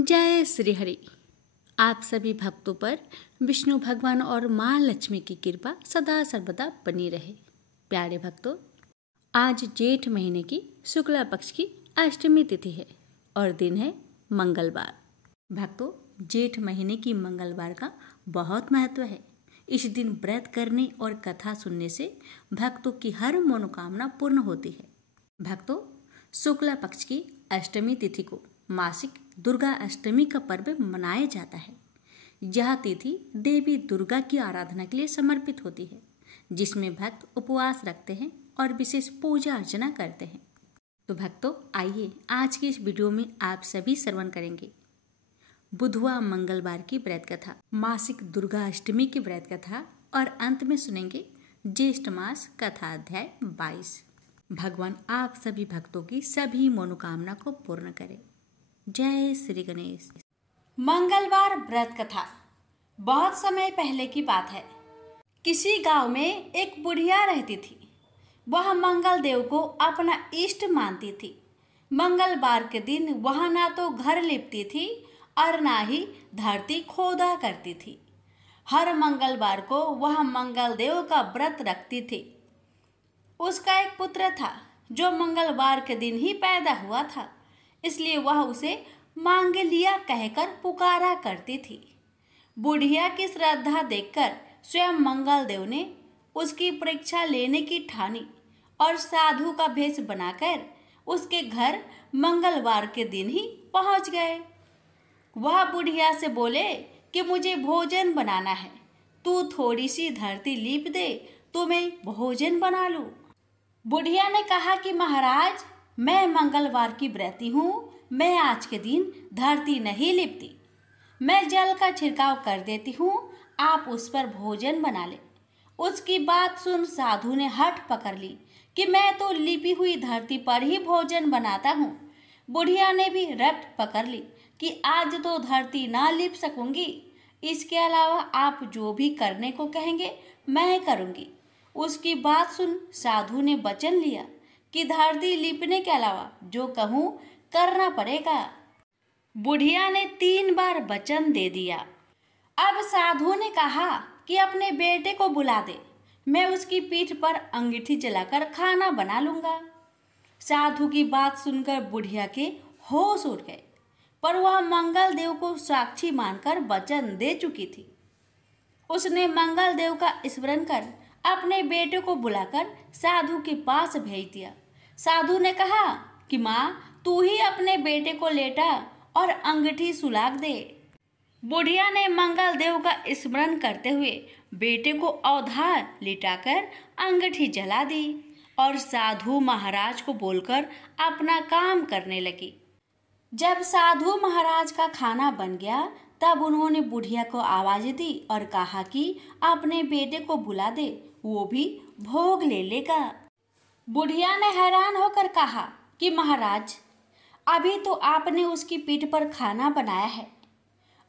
जय श्री हरि। आप सभी भक्तों पर विष्णु भगवान और माँ लक्ष्मी की कृपा सदा सर्वदा बनी रहे। प्यारे भक्तों, आज जेठ महीने की शुक्ला पक्ष की अष्टमी तिथि है और दिन है मंगलवार। भक्तों, जेठ महीने की मंगलवार का बहुत महत्व है। इस दिन व्रत करने और कथा सुनने से भक्तों की हर मनोकामना पूर्ण होती है। भक्तों, शुक्ला पक्ष की अष्टमी तिथि को मासिक दुर्गा अष्टमी का पर्व मनाया जाता है। यह तिथि देवी दुर्गा की आराधना के लिए समर्पित होती है, जिसमें भक्त उपवास रखते हैं और विशेष पूजा अर्चना करते हैं। तो भक्तों, आइए आज की इस वीडियो में आप सभी श्रवण करेंगे बुधवार मंगलवार की व्रत कथा, मासिक दुर्गा अष्टमी की व्रत कथा और अंत में सुनेंगे ज्येष्ठ मास कथा अध्याय 22। भगवान आप सभी भक्तों की सभी मनोकामना को पूर्ण करे। जय श्री गणेश। मंगलवार व्रत कथा। बहुत समय पहले की बात है। किसी गांव में एक बुढ़िया रहती थी। वह मंगल देव को अपना इष्ट मानती थी। मंगलवार के दिन वह ना तो घर लिपती थी और ना ही धरती खोदा करती थी। हर मंगलवार को वह मंगल देव का व्रत रखती थी। उसका एक पुत्र था जो मंगलवार के दिन ही पैदा हुआ था, इसलिए वह उसे मांगलिया कहकर पुकारा करती थी। बुढ़िया की श्रद्धा देखकर स्वयं मंगल देव ने उसकी परीक्षा लेने की ठानी और साधु का भेष बनाकर उसके घर मंगलवार के दिन ही पहुंच गए। वह बुढ़िया से बोले कि मुझे भोजन बनाना है, तू थोड़ी सी धरती लीप दे तो मैं भोजन बना लूं। बुढ़िया ने कहा कि महाराज, मैं मंगलवार की व्रती हूँ, मैं आज के दिन धरती नहीं लिपती, मैं जल का छिड़काव कर देती हूँ, आप उस पर भोजन बना ले। उसकी बात सुन साधु ने हठ पकड़ ली कि मैं तो लिपी हुई धरती पर ही भोजन बनाता हूँ। बुढ़िया ने भी रट पकड़ ली कि आज तो धरती ना लिप सकूंगी, इसके अलावा आप जो भी करने को कहेंगे मैं करूंगी। उसकी बात सुन साधु ने वचन लिया कि धरती लिपने के अलावा जो कहूँ करना पड़ेगा। बुढ़िया ने 3 बार वचन दे दिया। अब साधु ने कहा कि अपने बेटे को बुला दे, मैं उसकी पीठ पर अंगीठी जलाकर खाना बना लूंगा। साधु की बात सुनकर बुढ़िया के होश उड़ गए, पर वह मंगल देव को साक्षी मानकर वचन दे चुकी थी। उसने मंगल देव का स्मरण कर अपने बेटे को बुलाकर साधु के पास भेज दिया। साधु ने कहा कि माँ, तू ही अपने बेटे को लेटा और अंगीठी सुलाग दे। बुढ़िया ने मंगल देव का स्मरण करते हुए बेटे को अवधार लिटाकर अंगीठी जला दी और साधु महाराज को बोलकर अपना काम करने लगी। जब साधु महाराज का खाना बन गया, तब उन्होंने बुढ़िया को आवाज दी और कहा कि अपने बेटे को बुला दे, वो भी भोग ले लेगा। बुढ़िया ने हैरान होकर कहा कि महाराज, अभी तो आपने उसकी पीठ पर खाना बनाया है,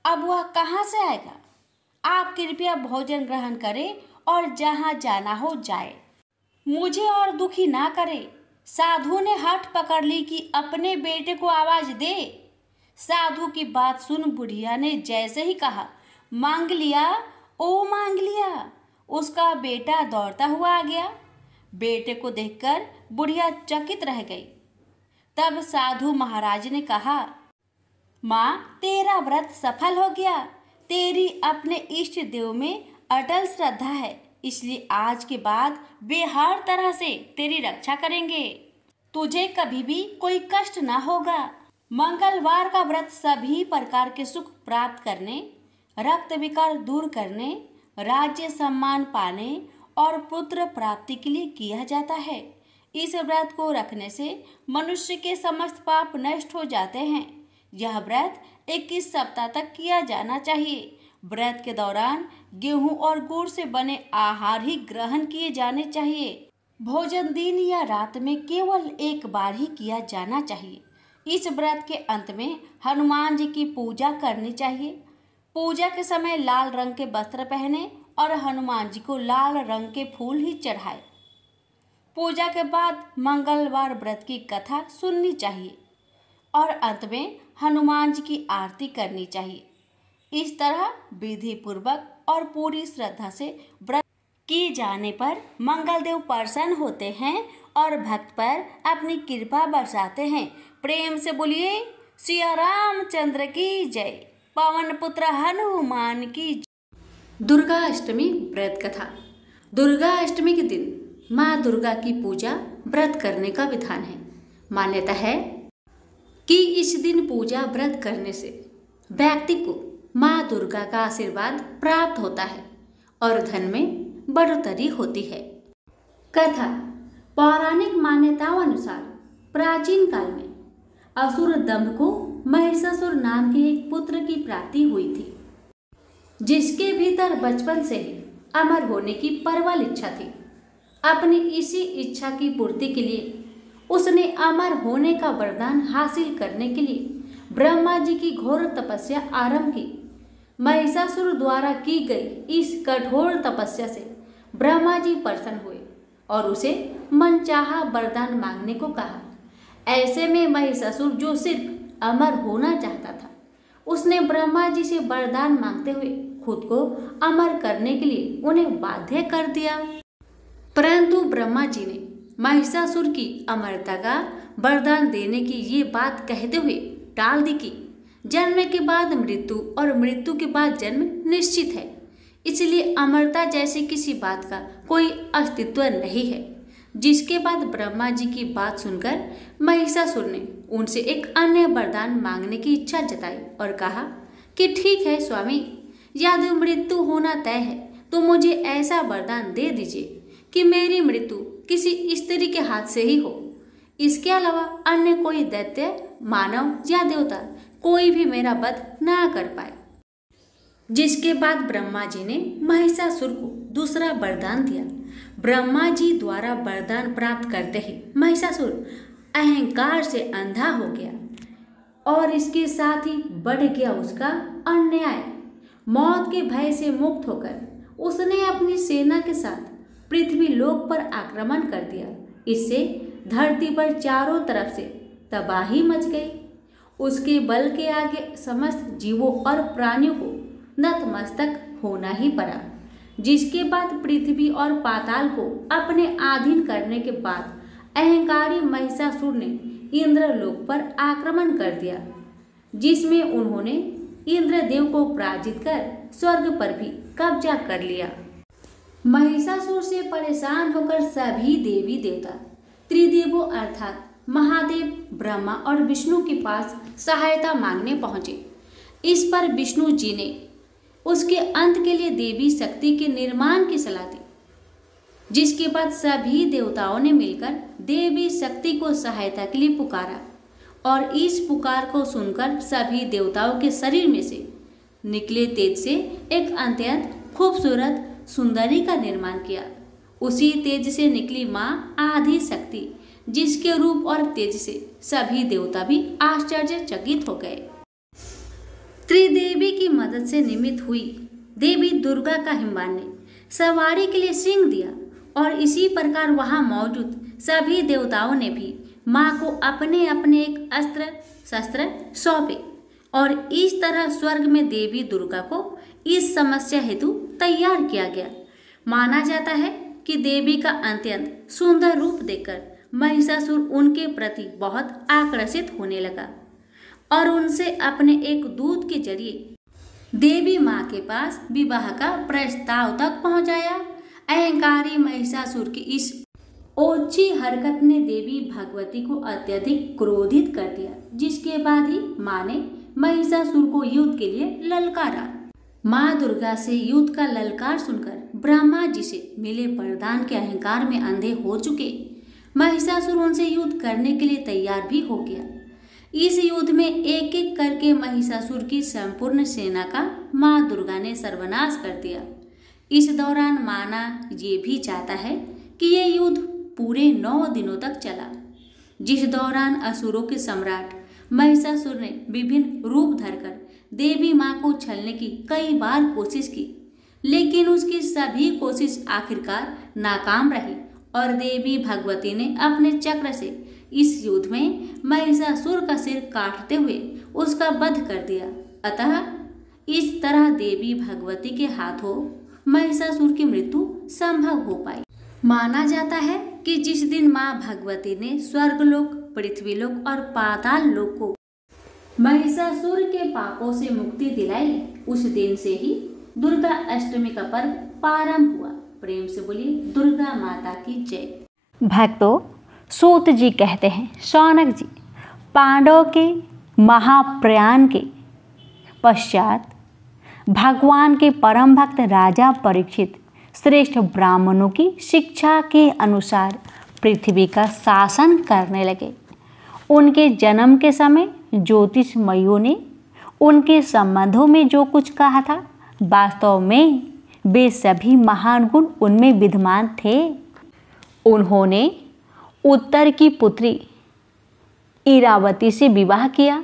अब वह कहाँ से आएगा? आप कृपया भोजन ग्रहण करें और जहाँ जाना हो जाए, मुझे और दुखी ना करे। साधु ने हठ पकड़ ली कि अपने बेटे को आवाज दे। साधु की बात सुन बुढ़िया ने जैसे ही कहा, मांग लिया, ओ मांग लिया, उसका बेटा दौड़ता हुआ आ गया। बेटे को देखकर बुढ़िया चकित रह गई। तब साधु महाराज ने कहा, माँ, तेरा व्रत सफल हो गया, तेरी अपने इष्ट देव में अटल श्रद्धा है, इसलिए आज के बाद वे हर तरह से तेरी रक्षा करेंगे, तुझे कभी भी कोई कष्ट ना होगा। मंगलवार का व्रत सभी प्रकार के सुख प्राप्त करने, रक्त विकार दूर करने, राज्य सम्मान पाने और पुत्र प्राप्ति के लिए किया जाता है। इस व्रत को रखने से मनुष्य के समस्त पाप नष्ट हो जाते हैं। यह व्रत 21 सप्ताह तक किया जाना चाहिए। व्रत के दौरान गेहूं और गुड़ से बने आहार ही ग्रहण किए जाने चाहिए। भोजन दिन या रात में केवल एक बार ही किया जाना चाहिए। इस व्रत के अंत में हनुमान जी की पूजा करनी चाहिए। पूजा के समय लाल रंग के वस्त्र पहने और हनुमान जी को लाल रंग के फूल ही चढ़ाए। पूजा के बाद मंगलवार व्रत की कथा सुननी चाहिए और अंत में हनुमान जी की आरती करनी चाहिए। इस तरह विधि पूर्वक और पूरी श्रद्धा से व्रत की जाने पर मंगलदेव प्रसन्न होते हैं और भक्त पर अपनी कृपा बरसाते हैं। प्रेम से बोलिए सिया रामचंद्र की जय, पवन पुत्र हनुमान की जय। दुर्गा अष्टमी व्रत कथा। दुर्गा अष्टमी के दिन माँ दुर्गा की पूजा व्रत करने का विधान है। मान्यता है कि इस दिन पूजा व्रत करने से व्यक्ति को माँ दुर्गा का आशीर्वाद प्राप्त होता है और धन में बढ़ोतरी होती है। कथा। पौराणिक मान्यताओं अनुसार प्राचीन काल में असुर दंभ को महिषासुर नाम के एक पुत्र की प्राप्ति हुई थी, जिसके भीतर बचपन से ही अमर होने की प्रबल इच्छा थी। अपनी इसी इच्छा की पूर्ति के लिए उसने अमर होने का वरदान हासिल करने के लिए ब्रह्मा जी की घोर तपस्या आरंभ की। महिषासुर द्वारा की गई इस कठोर तपस्या से ब्रह्मा जी प्रसन्न हुए और उसे मनचाहा वरदान मांगने को कहा। ऐसे में महिषासुर, जो सिर्फ अमर होना चाहता था, उसने ब्रह्मा जी से वरदान मांगते हुए खुद को अमर करने के लिए उन्हें बाध्य कर दिया। परंतु ब्रह्मा जी ने महिषासुर की अमरता का वरदान देने की ये बात कहते हुए टाल दी कि जन्म के बाद मृत्यु और मृत्यु के बाद जन्म निश्चित है, इसलिए अमरता जैसी किसी बात का कोई अस्तित्व नहीं है। जिसके बाद ब्रह्मा जी की बात सुनकर महिषासुर ने उनसे एक अन्य वरदान मांगने की इच्छा जताई और कहा कि ठीक है स्वामी, यदि मृत्यु होना तय है तो मुझे ऐसा वरदान दे दीजिए कि मेरी मृत्यु किसी स्त्री के हाथ से ही हो। इसके अलावा अन्य कोई दैत्य, मानव या देवता कोई भी मेरा वध ना कर पाए। जिसके बाद ब्रह्मा जी ने महिषासुर को दूसरा वरदान दिया। ब्रह्मा जी द्वारा वरदान प्राप्त करते ही महिषासुर अहंकार से अंधा हो गया और इसके साथ ही बढ़ गया उसका अन्याय। मौत के भय से मुक्त होकर उसने अपनी सेना के साथ पृथ्वी लोक पर आक्रमण कर दिया। इससे धरती पर चारों तरफ से तबाही मच गई। उसके बल के आगे समस्त जीवों और प्राणियों को नतमस्तक होना ही पड़ा। जिसके बाद पृथ्वी और पाताल को अपने अधीन करने के बाद अहंकारी महिषासुर ने इंद्रलोक पर आक्रमण कर दिया, जिसमें उन्होंने इंद्रदेव को पराजित कर स्वर्ग पर भी कब्जा कर लिया। महिषासुर से परेशान होकर सभी देवी देवता त्रिदेवों अर्थात महादेव, ब्रह्मा और विष्णु के पास सहायता मांगने पहुंचे। इस पर विष्णु जी ने उसके अंत के लिए देवी शक्ति के निर्माण की सलाह दी। जिसके बाद सभी देवताओं ने मिलकर देवी शक्ति को सहायता के लिए पुकारा और इस पुकार को सुनकर सभी देवताओं के शरीर में से निकले तेज से एक अत्यंत खूबसूरत सुंदरी का निर्माण किया। उसी तेज से निकली माँ आदि शक्ति, जिसके रूप और तेज से सभी देवता भी आश्चर्यचकित हो गए। त्रिदेवी की मदद से निर्मित हुई देवी दुर्गा का हिमवान ने सवारी के लिए सिंह दिया और इसी प्रकार वहां मौजूद सभी देवताओं ने भी माँ को अपने अपने एक अस्त्र शस्त्र सौंपे और इस तरह स्वर्ग में देवी दुर्गा को इस समस्या हेतु तैयार किया गया। माना जाता है कि देवी का अत्यंत सुंदर रूप देखकर महिषासुर उनके प्रति बहुत आकर्षित होने लगा और उनसे अपने एक दूत के जरिए देवी माँ के पास विवाह का प्रस्ताव तक पहुंचाया। अहंकारी महिषासुर की इस ओछी हरकत ने देवी भगवती को अत्यधिक क्रोधित कर दिया, जिसके बाद ही माँ ने महिषासुर को युद्ध के लिए ललकारा। माँ दुर्गा से युद्ध का ललकार सुनकर ब्रह्मा जी से मिले वरदान के अहंकार में अंधे हो चुके महिषासुर उनसे युद्ध करने के लिए तैयार भी हो गया। इस युद्ध में एक एक करके महिषासुर की संपूर्ण सेना का माँ दुर्गा ने सर्वनाश कर दिया। इस दौरान माना ये भी चाहता है कि यह युद्ध पूरे 9 दिनों तक चला, जिस दौरान असुरों के सम्राट महिषासुर ने विभिन्न रूप धरकर देवी माँ को छलने की कई बार कोशिश की, लेकिन उसकी सभी कोशिश आखिरकार नाकाम रही और देवी भगवती ने अपने चक्र से इस युद्ध में महिषासुर का सिर काटते हुए उसका वध कर दिया। अतः इस तरह देवी भगवती के हाथों महिषासुर की मृत्यु संभव हो पाई। माना जाता है कि जिस दिन माँ भगवती ने स्वर्गलोक, पृथ्वीलोक और पाताल लोक को महिषासुर के पापों से मुक्ति दिलाई, उस दिन से ही दुर्गा अष्टमी का पर्व प्रारंभ हुआ। प्रेम से बोलिए दुर्गा माता की जय। भक्तों, सूत जी कहते हैं, शौनक जी, पांडवों के महाप्रयाण के पश्चात भगवान के परम भक्त राजा परीक्षित श्रेष्ठ ब्राह्मणों की शिक्षा के अनुसार पृथ्वी का शासन करने लगे। उनके जन्म के समय ज्योतिषमयों ने उनके संबंधों में जो कुछ कहा था, वास्तव में वे सभी महान गुण उनमें विद्यमान थे। उन्होंने उत्तर की पुत्री इरावती से विवाह किया।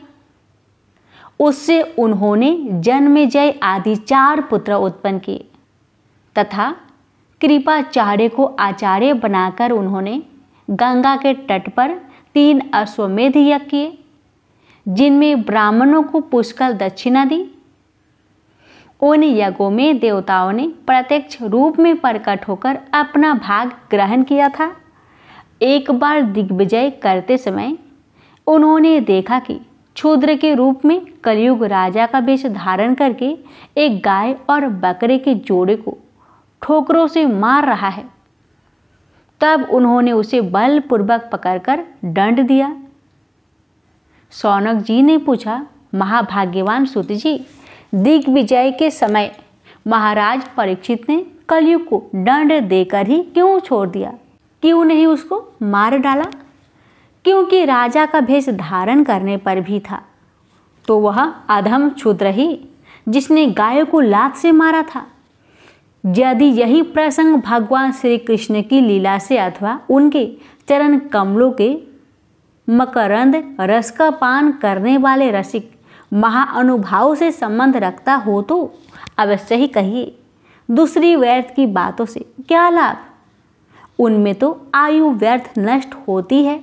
उससे उन्होंने जन्मेजय आदि 4 पुत्र उत्पन्न किए तथा कृपाचार्य को आचार्य बनाकर उन्होंने गंगा के तट पर 3 अश्वमेध यज्ञ किए, जिनमें ब्राह्मणों को पुष्कल दक्षिणा दी। उन यज्ञों में देवताओं ने प्रत्यक्ष रूप में प्रकट होकर अपना भाग ग्रहण किया था। एक बार दिग्विजय करते समय उन्होंने देखा कि क्षुद्र के रूप में कलयुग राजा का वेश धारण करके एक गाय और बकरे के जोड़े को ठोकरों से मार रहा है। तब उन्होंने उसे बलपूर्वक पकड़कर दंड दिया। शौनक जी ने पूछा, महाभाग्यवान सूत जी, दिग्विजय के समय महाराज परीक्षित ने कलयुग को दंड देकर ही क्यों छोड़ दिया? क्यों नहीं उसको मार डाला? क्योंकि राजा का भेष धारण करने पर भी था तो वह अधम क्षुद्र ही जिसने गाय को लात से मारा था। यदि यही प्रसंग भगवान श्री कृष्ण की लीला से अथवा उनके चरण कमलों के मकरंद रस का पान करने वाले रसिक महाअनुभाव से संबंध रखता हो तो अवश्य ही कहिए। दूसरी व्यर्थ की बातों से क्या लाभ? उनमें तो आयु व्यर्थ नष्ट होती है।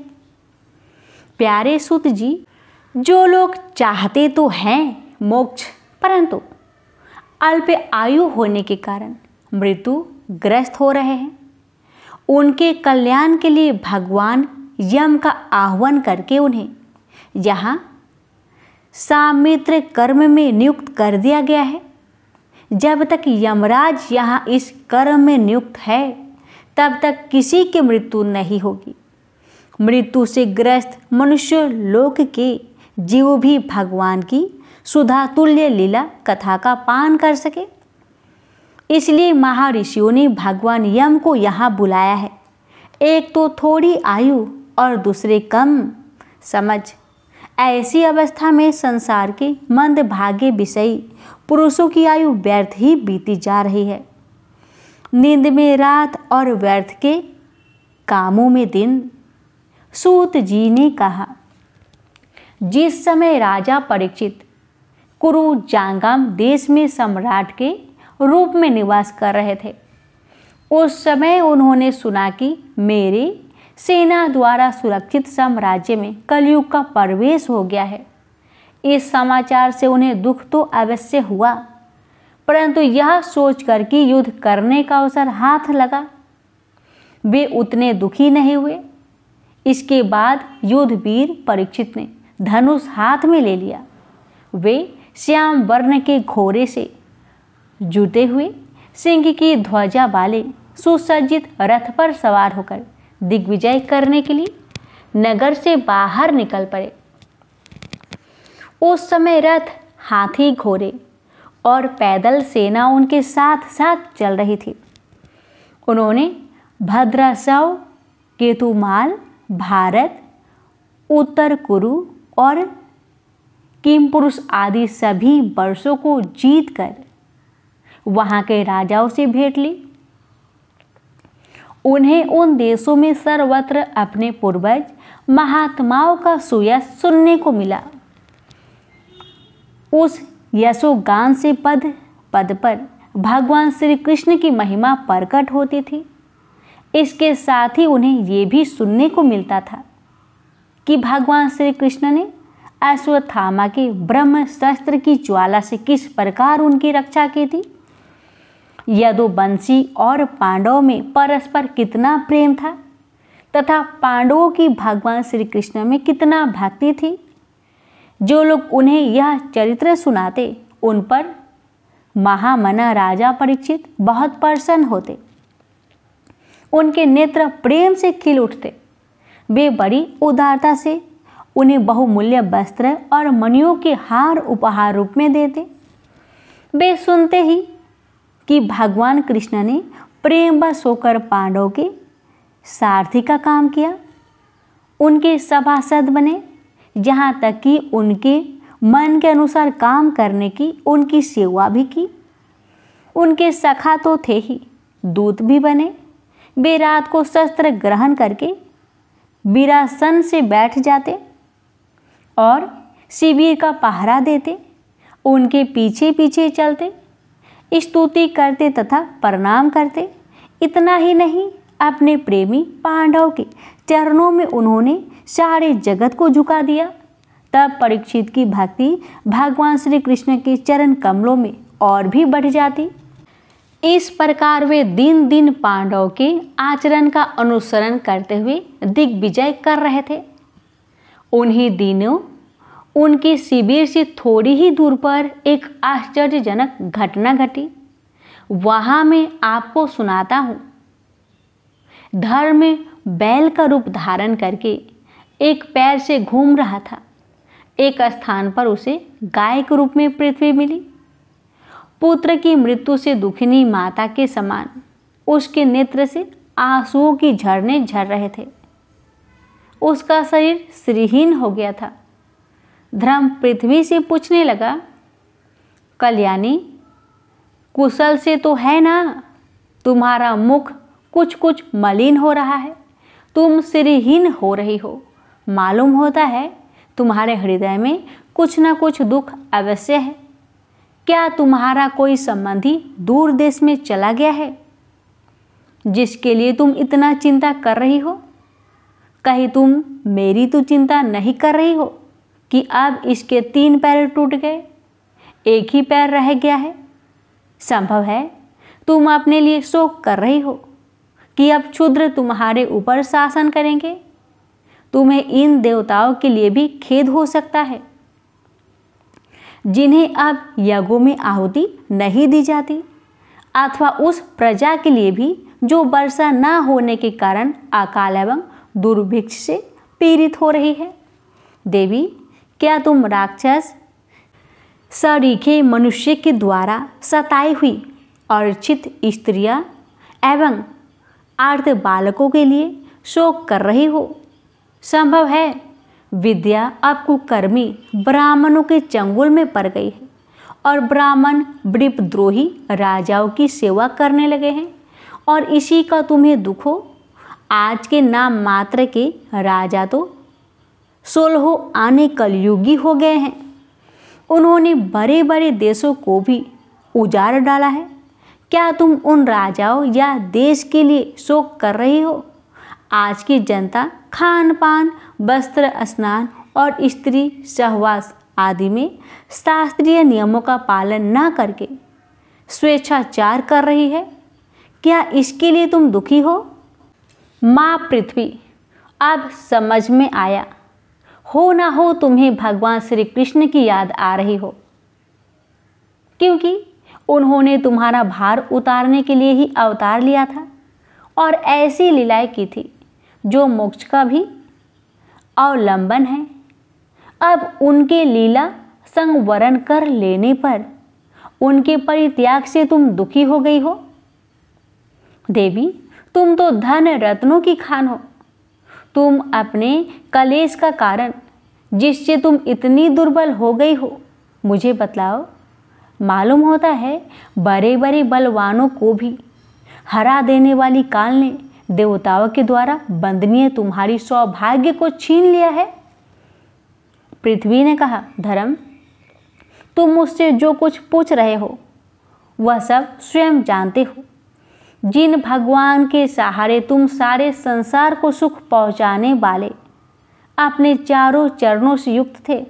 प्यारे सूत जी, जो लोग चाहते तो हैं मोक्ष, परंतु अल्प आयु होने के कारण मृत्यु ग्रस्त हो रहे हैं, उनके कल्याण के लिए भगवान यम का आह्वान करके उन्हें यहाँ सामित्र कर्म में नियुक्त कर दिया गया है। जब तक यमराज यहाँ इस कर्म में नियुक्त है तब तक किसी की मृत्यु नहीं होगी। मृत्यु से ग्रस्त मनुष्य लोक के जीव भी भगवान की सुधा तुल्य लीला कथा का पान कर सके। इसलिए महर्षियों ने भगवान यम को यहाँ बुलाया है। एक तो थोड़ी आयु और दूसरे कम समझ। ऐसी अवस्था में संसार के मंदभागे विषयी पुरुषों की आयु व्यर्थ ही बीती जा रही है। नींद में रात और व्यर्थ के कामों में दिन। सूत जी ने कहा, जिस समय राजा परीक्षित कुरु जांगाम देश में सम्राट के रूप में निवास कर रहे थे, उस समय उन्होंने सुना कि मेरे सेना द्वारा सुरक्षित साम्राज्य में कलयुग का प्रवेश हो गया है। इस समाचार से उन्हें दुख तो अवश्य हुआ, परंतु यह सोचकर कि युद्ध करने का अवसर हाथ लगा, वे उतने दुखी नहीं हुए। इसके बाद युद्धवीर परीक्षित ने धनुष हाथ में ले लिया। वे श्याम वर्ण के घोड़े से जुटे हुए सिंह की ध्वजा वाले सुसज्जित रथ पर सवार होकर दिग्विजय करने के लिए नगर से बाहर निकल पड़े। उस समय रथ, हाथी, घोड़े और पैदल सेना उनके साथ साथ चल रही थी। उन्होंने भद्रासव, केतुमाल, भारत, उत्तर कुरु और किमपुरुष आदि सभी वर्षों को जीतकर वहां के राजाओं से भेंट ली। उन्हें उन देशों में सर्वत्र अपने पूर्वज महात्माओं का सुयश सुनने को मिला। उस यशोगान से पद पद पर भगवान श्री कृष्ण की महिमा प्रकट होती थी। इसके साथ ही उन्हें ये भी सुनने को मिलता था कि भगवान श्री कृष्ण ने अश्वत्थामा के ब्रह्मशस्त्र की ज्वाला से किस प्रकार उनकी रक्षा की थी। यदुवंशी और पांडवों में परस्पर कितना प्रेम था तथा पांडवों की भगवान श्री कृष्ण में कितना भक्ति थी। जो लोग उन्हें यह चरित्र सुनाते उन पर महामना राजा परीक्षित बहुत प्रसन्न होते। उनके नेत्र प्रेम से खिल उठते। वे बड़ी उदारता से उन्हें बहुमूल्य वस्त्र और मणियों के हार उपहार रूप में देते। वे सुनते ही कि भगवान कृष्ण ने प्रेमवश होकर पांडवों के सारथी का काम किया, उनके सभासद बने, यहाँ तक कि उनके मन के अनुसार काम करने की उनकी सेवा भी की। उनके सखा तो थे ही, दूत भी बने। वे रात को शस्त्र ग्रहण करके वीरासन से बैठ जाते और शिविर का पहरा देते, उनके पीछे पीछे चलते, स्तुति करते तथा प्रणाम करते। इतना ही नहीं, अपने प्रेमी पांडव के चरणों में उन्होंने सारे जगत को झुका दिया। तब परीक्षित की भक्ति भगवान श्री कृष्ण के चरण कमलों में और भी बढ़ जाती। इस प्रकार वे दिन दिन पांडवों के आचरण का अनुसरण करते हुए दिग्विजय कर रहे थे। उन्हीं दिनों उनके शिविर से थोड़ी ही दूर पर एक आश्चर्यजनक घटना घटी। वहाँ मैं आपको सुनाता हूँ। धर्म में बैल का रूप धारण करके एक पैर से घूम रहा था। एक स्थान पर उसे गाय के रूप में पृथ्वी मिली। पुत्र की मृत्यु से दुखिनी माता के समान उसके नेत्र से आंसुओं की झरने झर रहे थे। उसका शरीर श्रीहीन हो गया था। धर्म पृथ्वी से पूछने लगा, कल्याणी, कुशल से तो है ना? तुम्हारा मुख कुछ कुछ मलिन हो रहा है, तुम श्रीहीन हो रही हो। मालूम होता है तुम्हारे हृदय में कुछ न कुछ दुख अवश्य है। क्या तुम्हारा कोई संबंधी दूर देश में चला गया है जिसके लिए तुम इतना चिंता कर रही हो? कहीं तुम मेरी तो चिंता नहीं कर रही हो कि अब इसके 3 पैर टूट गए, एक ही पैर रह गया है? संभव है तुम अपने लिए शोक कर रही हो कि अब क्षुद्र तुम्हारे ऊपर शासन करेंगे। तुम्हें इन देवताओं के लिए भी खेद हो सकता है जिन्हें अब यज्ञों में आहुति नहीं दी जाती, अथवा उस प्रजा के लिए भी जो वर्षा न होने के कारण अकाल एवं दुर्भिक्ष से पीड़ित हो रही है। देवी, क्या तुम राक्षस सरीखे मनुष्य के द्वारा सताई हुई अर्चित स्त्रियां एवं आर्त बालकों के लिए शोक कर रही हो? संभव है विद्या अब कुकर्मी ब्राह्मणों के चंगुल में पड़ गई है और ब्राह्मण वृपद्रोही राजाओं की सेवा करने लगे हैं और इसी का तुम्हें दुख हो। आज के नाम मात्र के राजा तो 16 आने कलयुगी हो गए हैं। उन्होंने बड़े बड़े देशों को भी उजाड़ डाला है। क्या तुम उन राजाओं या देश के लिए शोक कर रही हो? आज की जनता खान पान, वस्त्र, स्नान और स्त्री सहवास आदि में शास्त्रीय नियमों का पालन न करके स्वेच्छाचार कर रही है। क्या इसके लिए तुम दुखी हो? माँ पृथ्वी, अब समझ में आया। हो ना हो तुम्हें भगवान श्री कृष्ण की याद आ रही हो, क्योंकि उन्होंने तुम्हारा भार उतारने के लिए ही अवतार लिया था और ऐसी लीलाएं की थी जो मोक्ष का भी अवलंबन है। अब उनके लीला संवरण कर लेने पर उनके परित्याग से तुम दुखी हो गई हो। देवी, तुम तो धन रत्नों की खान हो। तुम अपने कलेश का कारण जिससे तुम इतनी दुर्बल हो गई हो, मुझे बतलाओ। मालूम होता है बड़े बड़े बलवानों को भी हरा देने वाली काल ने देवताओं के द्वारा वंदनीय तुम्हारी सौभाग्य को छीन लिया है। पृथ्वी ने कहा, धर्म, तुम मुझसे जो कुछ पूछ रहे हो वह सब स्वयं जानते हो। जिन भगवान के सहारे तुम सारे संसार को सुख पहुंचाने वाले अपने चारों चरणों से युक्त थे,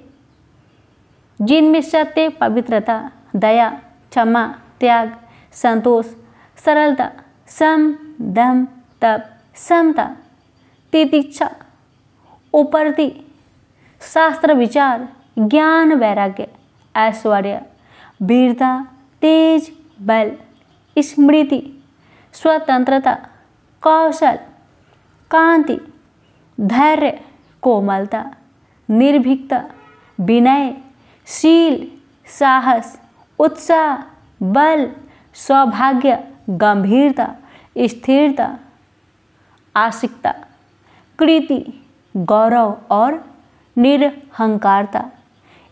जिनमें सत्य, पवित्रता, दया, क्षमा, त्याग, संतोष, सरलता, सम, दम, तप, समता, तितिक्षा, उपरति, शास्त्र विचार, ज्ञान, वैराग्य, ऐश्वर्य, वीरता, तेज, बल, स्मृति, स्वतंत्रता, कौशल, कांति, धैर्य, कोमलता, निर्भीकता, विनय, शील, साहस, उत्साह, बल, सौभाग्य, गंभीरता, स्थिरता, आशिकता, कृति, गौरव और निरहंकारता,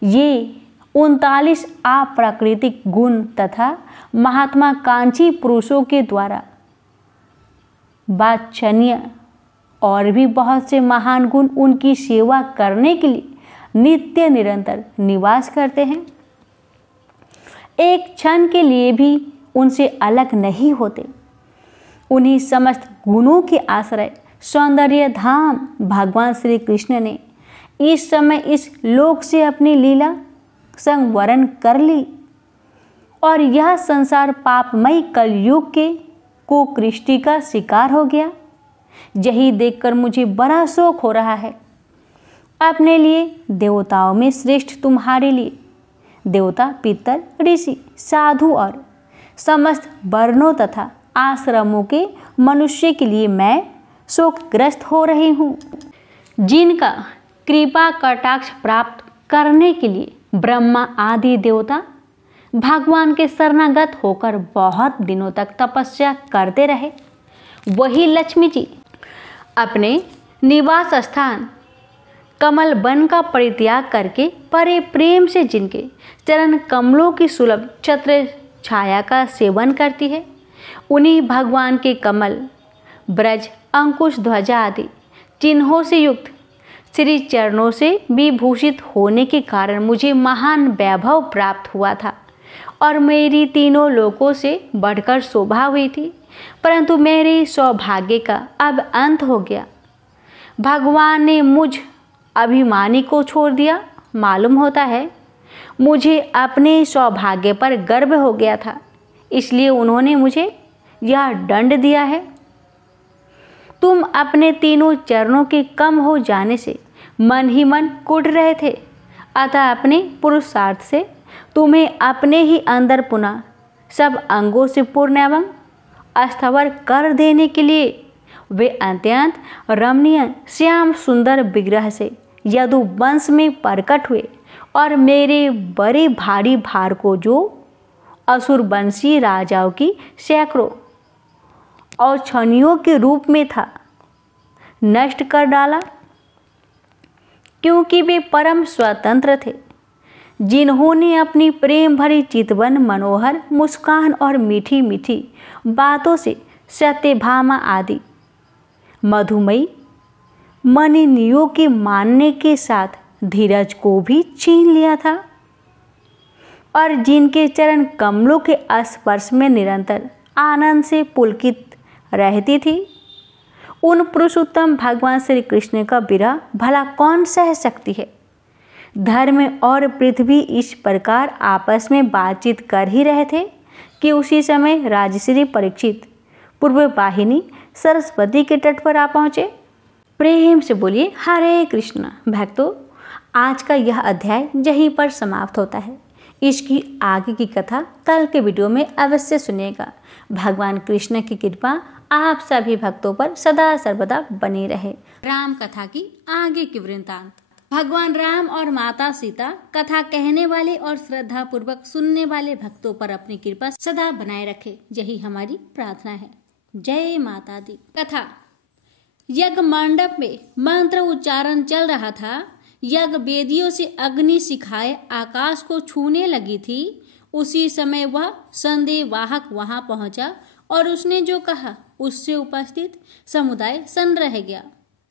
ये 39 अप्राकृतिक गुण तथा महात्माकांक्षी पुरुषों के द्वारा वांछनीय और भी बहुत से महान गुण उनकी सेवा करने के लिए नित्य निरंतर निवास करते हैं, एक क्षण के लिए भी उनसे अलग नहीं होते। उन्हीं समस्त गुणों के आश्रय सौंदर्य धाम भगवान श्री कृष्ण ने इस समय इस लोक से अपनी लीला संवरण कर ली और यह संसार पापमय कलयुग के कुकृष्टि का शिकार हो गया। यही देखकर मुझे बड़ा शोक हो रहा है। अपने लिए, देवताओं में श्रेष्ठ तुम्हारे लिए, देवता, पितर, ऋषि, साधु और समस्त वर्णों तथा आश्रमों के मनुष्य के लिए मैं शोकग्रस्त हो रही हूँ, जिनका कृपा कटाक्ष प्राप्त करने के लिए ब्रह्मा आदि देवता भगवान के शरणागत होकर बहुत दिनों तक तपस्या करते रहे। वही लक्ष्मी जी अपने निवास स्थान कमल वन का परित्याग करके परे प्रेम से जिनके चरण कमलों की सुलभ छत्र छाया का सेवन करती है, उन्हीं भगवान के कमल, ब्रज, अंकुश, ध्वजा आदि चिन्हों से युक्त श्री चरणों से विभूषित होने के कारण मुझे महान वैभव प्राप्त हुआ था और मेरी तीनों लोकों से बढ़कर शोभा हुई थी। परंतु मेरे सौभाग्य का अब अंत हो गया। भगवान ने मुझ अभिमानी को छोड़ दिया। मालूम होता है मुझे अपने सौभाग्य पर गर्व हो गया था, इसलिए उन्होंने मुझे यह दंड दिया है। तुम अपने तीनों चरणों के कम हो जाने से मन ही मन कुढ़ रहे थे, अतः अपने पुरुषार्थ से तुम्हें अपने ही अंदर पुनः सब अंगों से पूर्ण एवं अस्थावर कर देने के लिए वे अत्यंत रमणीय श्याम सुंदर विग्रह से यदु वंश में प्रकट हुए और मेरे बड़े भारी भार को, जो असुरवंशी राजाओं की सैकड़ों औछनियों के रूप में था, नष्ट कर डाला। क्योंकि वे परम स्वतंत्र थे, जिन्होंने अपनी प्रेम भरी चितवन, मनोहर मुस्कान और मीठी मीठी बातों से सत्यभामा आदि मधुमयी मनिनियों के मानने के साथ धीरज को भी छीन लिया था और जिनके चरण कमलों के स्पर्श में निरंतर आनंद से पुलकित रहती थी, उन पुरुषोत्तम भगवान श्री कृष्ण का विरह भला कौन सह सकती है। धर्म और पृथ्वी इस प्रकार आपस में बातचीत कर ही रहे थे कि उसी समय राजश्री परीक्षित पूर्व वाहिनी सरस्वती के तट पर आ पहुँचे। प्रेम से बोलिए हरे कृष्ण। भक्तों, आज का यह अध्याय यहीं पर समाप्त होता है। इसकी आगे की कथा कल के वीडियो में अवश्य सुनिएगा। भगवान कृष्ण की कृपा आप सभी भक्तों पर सदा सर्वदा बनी रहे। राम कथा की आगे की वृत्तांत। भगवान राम और माता सीता कथा कहने वाले और श्रद्धा पूर्वक सुनने वाले भक्तों पर अपनी कृपा सदा बनाए रखे, यही हमारी प्रार्थना है। जय माता दी। कथा। यज्ञ मंडप में मंत्र उच्चारण चल रहा था। यज्ञ वेदियों से अग्नि शिखाएं आकाश को छूने लगी थी। उसी समय वह संदेहवाहक वहां पहुंचा और उसने जो कहा उससे उपस्थित समुदाय सन्न रह गया।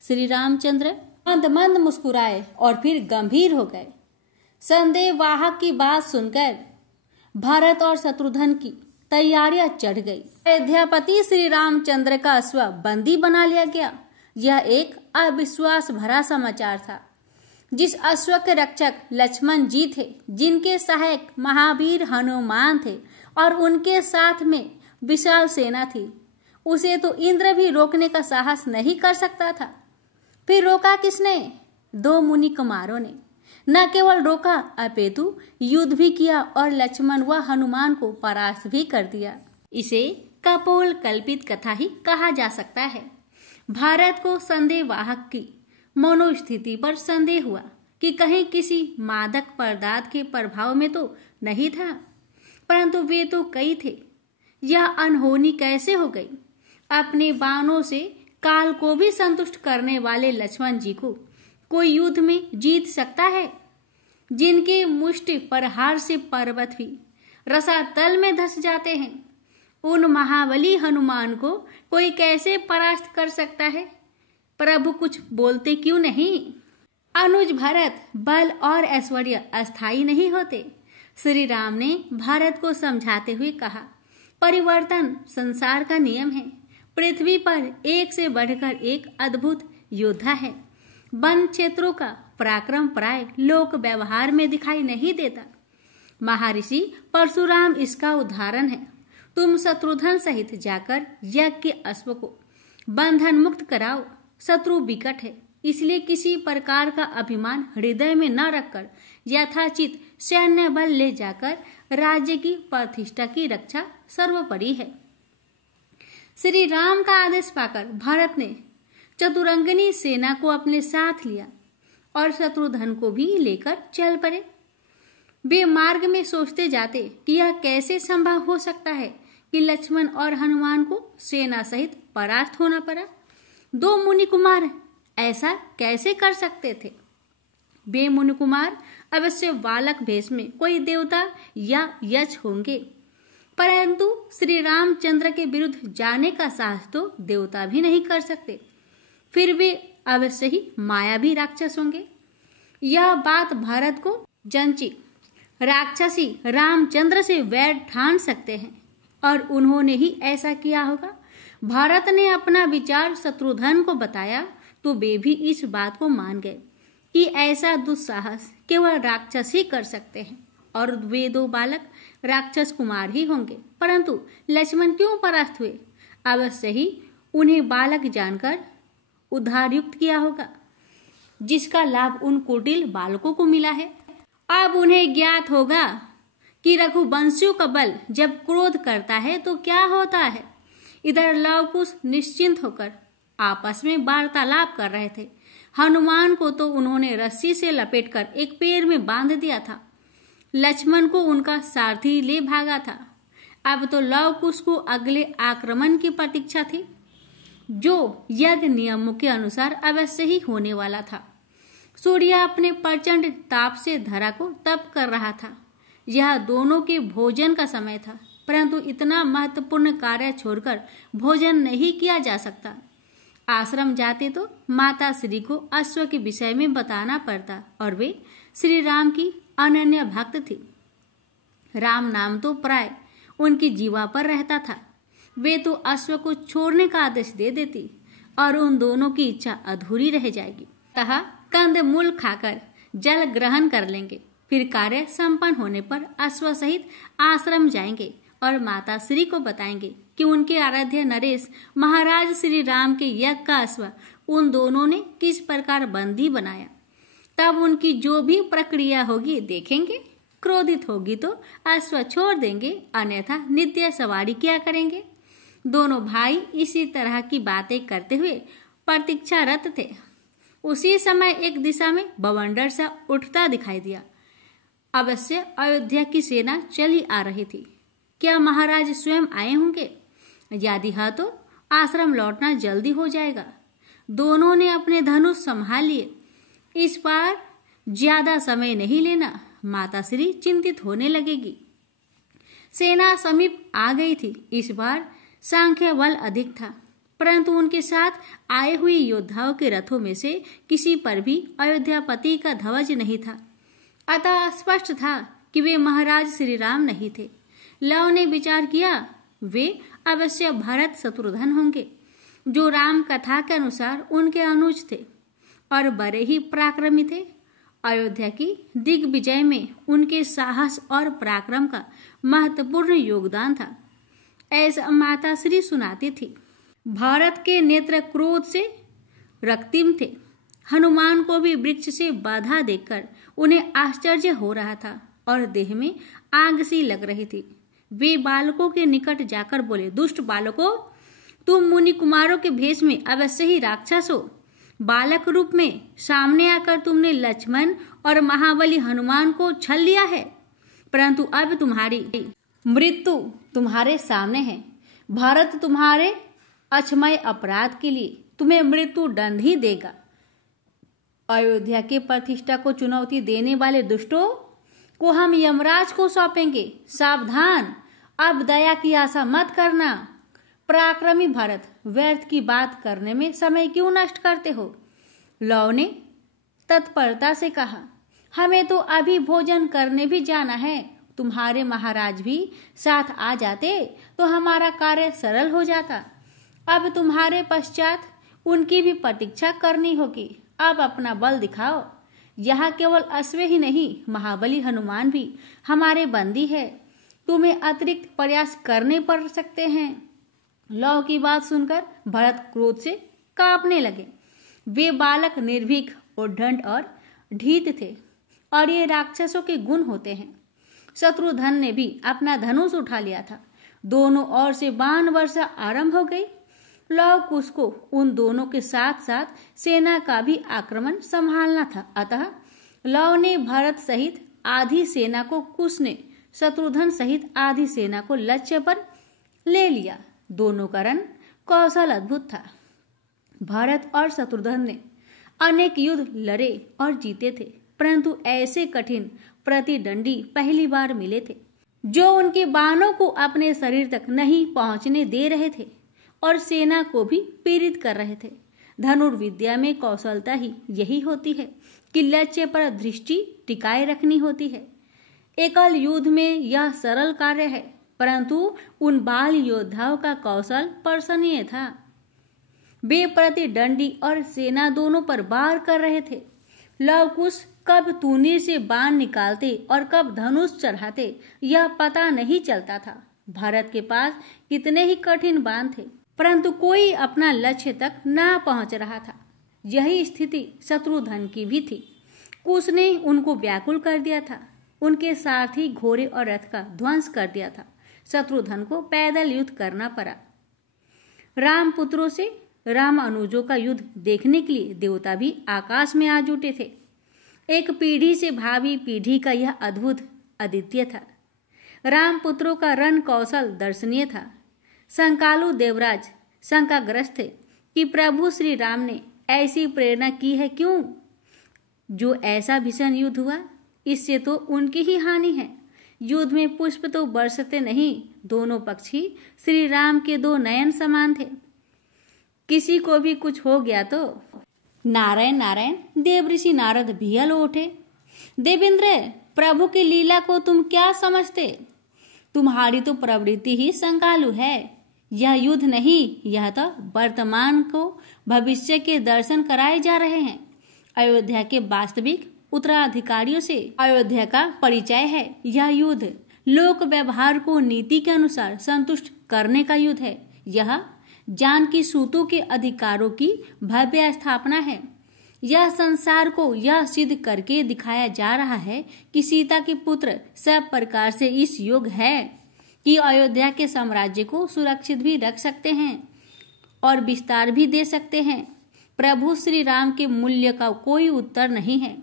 श्री रामचंद्र मंद मंद मुस्कुराए और फिर गंभीर हो गए। संदेहवाहक की बात सुनकर भरत और शत्रुघ्न की तैयारियां चढ़ गई। अयोध्यापति श्री रामचंद्र का अश्व बंदी बना लिया गया। यह एक अविश्वास भरा समाचार था। जिस अश्व के रक्षक लक्ष्मण जी थे, जिनके सहायक महावीर हनुमान थे और उनके साथ में विशाल सेना थी, उसे तो इंद्र भी रोकने का साहस नहीं कर सकता था। फिर रोका किसने? 2 मुनि कुमारों ने। न केवल रोका अपितु युद्ध भी किया और लक्ष्मण व हनुमान को परास्त भी कर दिया। इसे कपोल कल्पित कथा ही कहा जा सकता है। भारत को संदेहवाहक की मनोस्थिति पर संदेह हुआ कि कहीं किसी मादक पदार्थ के प्रभाव में तो नहीं था, परंतु वे तो कई थे। यह अनहोनी कैसे हो गई? अपने बाणों से काल को भी संतुष्ट करने वाले लक्ष्मण जी को कोई युद्ध में जीत सकता है? जिनके मुष्टि प्रहार से पर्वत भी रसातल में धंस जाते हैं, उन महाबली हनुमान को कोई कैसे परास्त कर सकता है? प्रभु कुछ बोलते क्यों नहीं? अनुज भरत, बल और ऐश्वर्य अस्थायी नहीं होते। श्री राम ने भारत को समझाते हुए कहा, परिवर्तन संसार का नियम है। पृथ्वी पर एक से बढ़कर एक अद्भुत योद्धा है। वन क्षेत्रों का पराक्रम प्राय लोक व्यवहार में दिखाई नहीं देता। महर्षि परशुराम इसका उदाहरण है। तुम शत्रुघ्न सहित जाकर यज्ञ के अश्व को बंधन मुक्त कराओ। शत्रु विकट है, इसलिए किसी प्रकार का अभिमान हृदय में न रखकर यथाचित सैन्य बल ले जाकर राज्य की प्रतिष्ठा की रक्षा सर्वोपरि है। श्री राम का आदेश पाकर भरत ने चतुरंगिनी सेना को अपने साथ लिया और शत्रुघ्न को भी लेकर चल पड़े। वे मार्ग में सोचते जाते कि यह कैसे संभव हो सकता है कि लक्ष्मण और हनुमान को सेना सहित परास्त होना पड़ा। 2 मुनि कुमार ऐसा कैसे कर सकते थे? वे मुनि कुमार अवश्य बालक भेष में कोई देवता या यक्ष होंगे, परंतु श्री रामचंद्र के विरुद्ध जाने का साहस तो देवता भी नहीं कर सकते। फिर वे अवश्य ही मायावी राक्षस होंगे। यह बात भारत को जंची। राक्षसी रामचंद्र से वैर ठान सकते हैं और उन्होंने ही ऐसा किया होगा। भारत ने अपना विचार शत्रुघ्न को बताया तो वे भी इस बात को मान गए कि ऐसा दुस्साहस केवल राक्षस ही कर सकते हैं और वे 2 बालक राक्षस कुमार ही होंगे। परंतु लक्ष्मण क्यों परास्त हुए? अवश्य ही उन्हें बालक जानकर उद्धारयुक्त किया होगा, जिसका लाभ उन कुटिल बालकों को मिला है। अब उन्हें ज्ञात होगा कि रघुवंशियों का बल जब क्रोध करता है तो क्या होता है। इधर लव कुश निश्चिंत होकर आपस में वार्तालाप कर रहे थे। हनुमान को तो उन्होंने रस्सी से लपेटकर एक पेड़ में बांध दिया था। लक्ष्मण को उनका सारथी ले भागा था। अब तो लव कुश को अगले आक्रमण की प्रतीक्षा थी, जो यज्ञ नियमों के अनुसार अवश्य ही होने वाला था। सूर्य अपने प्रचंड ताप से धरा को तप कर रहा था। यह दोनों के भोजन का समय था, परंतु इतना महत्वपूर्ण कार्य छोड़कर भोजन नहीं किया जा सकता। आश्रम जाते तो माता श्री को अश्व के विषय में बताना पड़ता और वे श्री राम की अनन्य भक्त थी। राम नाम तो प्राय उनकी जीवा पर रहता था। वे तो अश्व को छोड़ने का आदेश दे देती और उन दोनों की इच्छा अधूरी रह जाएगी। अतः कंद मूल खाकर जल ग्रहण कर लेंगे, फिर कार्य संपन्न होने पर अश्व सहित आश्रम जाएंगे और माता श्री को बताएंगे कि उनके आराध्य नरेश महाराज श्री राम के यज्ञ का अश्व उन दोनों ने किस प्रकार बंदी बनाया। तब उनकी जो भी प्रक्रिया होगी देखेंगे। क्रोधित होगी तो अश्व छोड़ देंगे, अन्यथा नित्य सवारी किया करेंगे। दोनों भाई इसी तरह की बातें करते हुए प्रतीक्षारत थे। उसी समय एक दिशा में बवंडर सा उठता दिखाई दिया। अवश्य अयोध्या की सेना चली आ रही थी। क्या महाराज स्वयं आए होंगे? यदि हाँ तो आश्रम लौटना जल्दी हो जाएगा। दोनों ने अपने धनुष संभाल लिए। इस बार ज्यादा समय नहीं लेना, माता श्री चिंतित होने लगेगी। सेना समीप आ गई थी। इस बार सांख्य बल अधिक था, परंतु उनके साथ आए हुए योद्धाओं के रथों में से किसी पर भी अयोध्यापति का ध्वज नहीं था। अतः स्पष्ट था कि वे महाराज श्री राम नहीं थे। लव ने विचार किया वे अवश्य भरत शत्रुघ्न होंगे। जो राम कथा के अनुसार उनके अनुज थे और बड़े ही पराक्रमी थे। अयोध्या की दिग्विजय में उनके साहस और पराक्रम का महत्वपूर्ण योगदान था, ऐसा माता श्री सुनाती थी। भारत के नेत्र क्रोध से रक्तिम थे। हनुमान को भी वृक्ष से बाधा देखकर उन्हें आश्चर्य हो रहा था और देह में आग सी लग रही थी। वे बालकों के निकट जाकर बोले, दुष्ट बालकों, तुम मुनि कुमारों के भेष में अवश्य ही राक्षस हो। बालक रूप में सामने आकर तुमने लक्ष्मण और महाबली हनुमान को छल लिया है, परंतु अब तुम्हारी मृत्यु तुम्हारे सामने है। भारत तुम्हारे अक्षमय अपराध के लिए तुम्हें मृत्यु दंड ही देगा। अयोध्या के प्रतिष्ठा को चुनौती देने वाले दुष्टों को हम यमराज को सौंपेंगे। सावधान, अब दया की आशा मत करना। पराक्रमी भरत, व्यर्थ की बात करने में समय क्यों नष्ट करते हो? लव ने तत्परता से कहा, हमें तो अभी भोजन करने भी जाना है। तुम्हारे महाराज भी साथ आ जाते तो हमारा कार्य सरल हो जाता। अब तुम्हारे पश्चात उनकी भी प्रतीक्षा करनी होगी। अब अपना बल दिखाओ। यहाँ केवल अश्वे ही नहीं, महाबली हनुमान भी हमारे बंदी है। तुम्हें अतिरिक्त प्रयास करने पड़ सकते हैं। लव की बात सुनकर भरत क्रोध से कांपने लगे। वे बालक निर्भीक, उद्दंड और ढीठ थे और ये राक्षसों के गुण होते हैं। शत्रुधन ने भी अपना धनुष उठा लिया था। दोनों ओर से बाण वर्षा आरंभ हो गई। लव कुश को उन दोनों के साथ साथ सेना का भी आक्रमण संभालना था। अतः लव ने भरत सहित आधी सेना को, कुश ने शत्रुधन सहित आधी सेना को लक्ष्य पर ले लिया। दोनों का रण कौशल अद्भुत था। भरत और शत्रुधन ने अनेक युद्ध लड़े और जीते थे, परंतु ऐसे कठिन प्रतिद्वंदी पहली बार मिले थे जो उनके बाणों को अपने शरीर तक नहीं पहुंचने दे रहे थे और सेना को भी पीड़ित कर रहे थे। धनुर्विद्या में कौशलता ही यही होती है कि लक्ष्य पर दृष्टि टिकाए रखनी होती है। एकल युद्ध में यह सरल कार्य है, परंतु उन बाल योद्धाओं का कौशल प्रशंसनीय था। वे प्रतिद्वंदी और सेना दोनों पर वार कर रहे थे। लव कुश कब तूनीर से बाण निकालते और कब धनुष चढ़ाते यह पता नहीं चलता था। भरत के पास कितने ही कठिन बाण थे, परंतु कोई अपना लक्ष्य तक न पहुंच रहा था। यही स्थिति शत्रुधन की भी थी। कुश ने उनको व्याकुल कर दिया था। उनके सारथी, घोड़े और रथ का ध्वंस कर दिया था। शत्रुधन को पैदल युद्ध करना पड़ा। राम पुत्रों से राम अनुजों का युद्ध देखने के लिए देवता भी आकाश में आ जुटे थे। एक पीढ़ी से भावी पीढ़ी का यह अद्भुत अद्वितीय था। राम पुत्रों का रण कौशल दर्शनीय था। शंकालु देवराज शंकाग्रस्त थे कि प्रभु श्री राम ने ऐसी प्रेरणा की है क्यों? जो ऐसा भीषण युद्ध हुआ, इससे तो उनकी ही हानि है। युद्ध में पुष्प तो बरसते नहीं। दोनों पक्षी श्री राम के दो नयन समान थे। किसी को भी कुछ हो गया तो नारायण नारायण देवऋषि नारद भी हल उठे। देवेंद्र, प्रभु की लीला को तुम क्या समझते? तुम्हारी तो प्रवृत्ति ही शंकालु है। यह युद्ध नहीं, यह तो वर्तमान को भविष्य के दर्शन कराए जा रहे हैं। अयोध्या के वास्तविक उत्तराधिकारियों से अयोध्या का परिचय है। यह युद्ध लोक व्यवहार को नीति के अनुसार संतुष्ट करने का युद्ध है। यह जानकी सूतों के अधिकारों की भव्य स्थापना है। यह संसार को यह सिद्ध करके दिखाया जा रहा है कि सीता के पुत्र सब प्रकार से इस योग्य है कि अयोध्या के साम्राज्य को सुरक्षित भी रख सकते हैं और विस्तार भी दे सकते हैं। प्रभु श्री राम के मूल्य का कोई उत्तर नहीं है।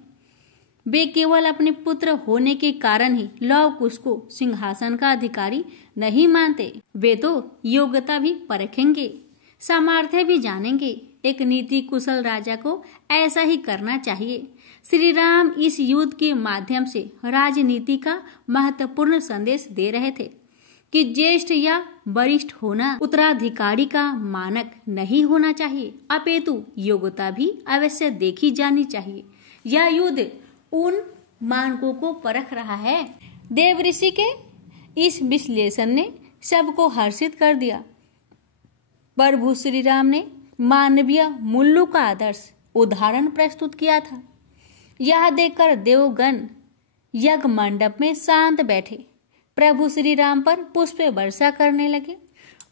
वे केवल अपने पुत्र होने के कारण ही लव कुश को सिंहासन का अधिकारी नहीं मानते। वे तो योग्यता भी परखेंगे, सामर्थ्य भी जानेंगे। एक नीति कुशल राजा को ऐसा ही करना चाहिए। श्री राम इस युद्ध के माध्यम से राजनीति का महत्वपूर्ण संदेश दे रहे थे कि ज्येष्ठ या वरिष्ठ होना उत्तराधिकारी का मानक नहीं होना चाहिए, अपितु योग्यता भी अवश्य देखी जानी चाहिए। यह युद्ध उन मानकों को परख रहा है। देवऋषि के इस विश्लेषण ने सबको हर्षित कर दिया। प्रभु श्री राम ने मानवीय मूल्यों का आदर्श उदाहरण प्रस्तुत किया था। यह देखकर देवगण यज्ञ मंडप में शांत बैठे प्रभु श्री राम पर पुष्प वर्षा करने लगे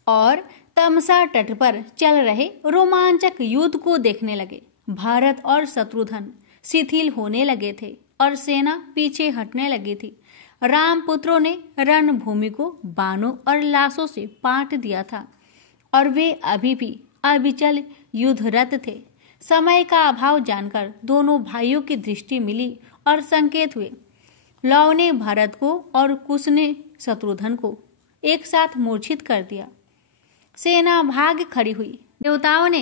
और तमसा तट पर चल रहे रोमांचक युद्ध को देखने लगे। भारत और शत्रुघ्न शिथिल होने लगे थे और सेना पीछे हटने लगी थी। राम पुत्रों ने रणभूमि को बाणों और लाशों से पाट दिया था और वे अभी भी अविचल युद्धरत थे। समय का अभाव जानकर दोनों भाइयों की दृष्टि मिली और संकेत हुए। लव ने भरत को और कुश ने शत्रुघ्न को एक साथ मूर्छित कर दिया। सेना भाग खड़ी हुई। देवताओं ने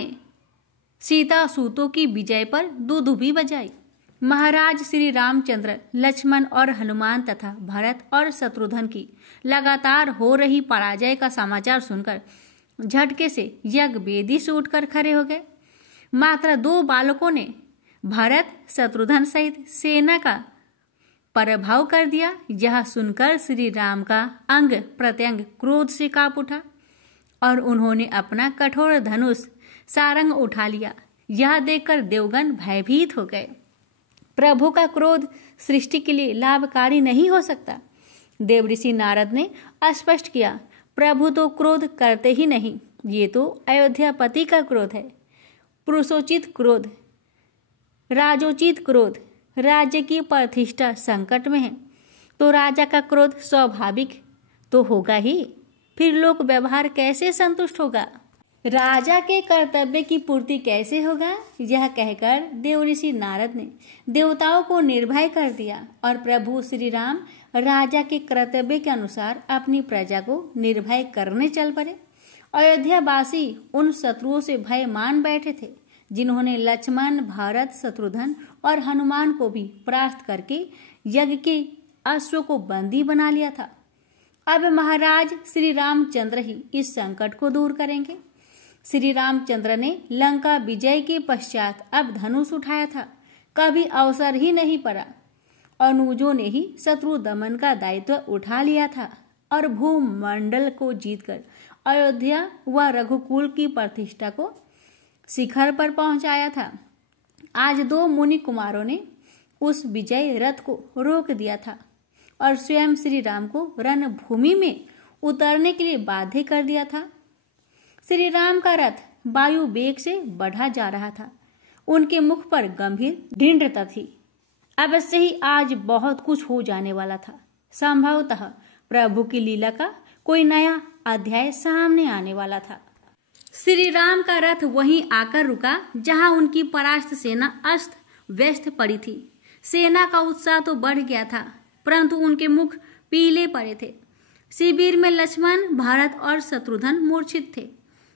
सीता सूतों की विजय पर दुदुभी बजाई। महाराज श्री रामचंद्र, लक्ष्मण और हनुमान तथा भरत और शत्रुघ्न की लगातार हो रही पराजय का समाचार सुनकर झटके से यज्ञ वेदी से उठकर खड़े हो गए। मात्र 2 बालकों ने भरत शत्रुघ्न सहित सेना का पराभव कर दिया। यह सुनकर श्री राम का अंग प्रत्यंग क्रोध से कांप उठा और उन्होंने अपना कठोर धनुष सारंग उठा लिया। यह देखकर देवगण भयभीत हो गए। प्रभु का क्रोध सृष्टि के लिए लाभकारी नहीं हो सकता। देवऋषि नारद ने स्पष्ट किया, प्रभु तो क्रोध करते ही नहीं, ये तो अयोध्यापति का क्रोध है। पुरुषोचित क्रोध, राजोचित क्रोध, राज्य की प्रतिष्ठा संकट में है तो राजा का क्रोध स्वाभाविक तो होगा ही, फिर लोक व्यवहार कैसे संतुष्ट होगा, राजा के कर्तव्य की पूर्ति कैसे होगा। यह कहकर देवऋषि नारद ने देवताओं को निर्भय कर दिया और प्रभु श्री राम राजा के कर्तव्य के अनुसार अपनी प्रजा को निर्भय करने चल पड़े। अयोध्यावासी उन शत्रुओं से भय मान बैठे थे जिन्होंने लक्ष्मण, भरत, शत्रुघ्न और हनुमान को भी परास्त करके यज्ञ के अश्व को बंदी बना लिया था। अब महाराज श्री रामचंद्र ही इस संकट को दूर करेंगे। श्री रामचंद्र ने लंका विजय के पश्चात अब धनुष उठाया था, कभी अवसर ही नहीं पड़ा। अनुजों ने ही शत्रु दमन का दायित्व उठा लिया था और भूमंडल को जीतकर अयोध्या व रघुकुल की प्रतिष्ठा को शिखर पर पहुंचाया था। आज 2 मुनि कुमारों ने उस विजय रथ को रोक दिया था और स्वयं श्री राम को रणभूमि में उतरने के लिए बाध्य कर दिया था। श्री राम का रथ वायु वेग से बढ़ा जा रहा था। उनके मुख पर गंभीर दृढ़ता थी। अवश्य ही आज बहुत कुछ हो जाने वाला था। संभवतः प्रभु की लीला का कोई नया अध्याय सामने आने वाला था। श्री राम का रथ वहीं आकर रुका जहां उनकी परास्त सेना अस्त व्यस्त पड़ी थी। सेना का उत्साह तो बढ़ गया था, परंतु उनके मुख पीले पड़े थे। शिविर में लक्ष्मण, भरत और शत्रुघ्न मूर्छित थे।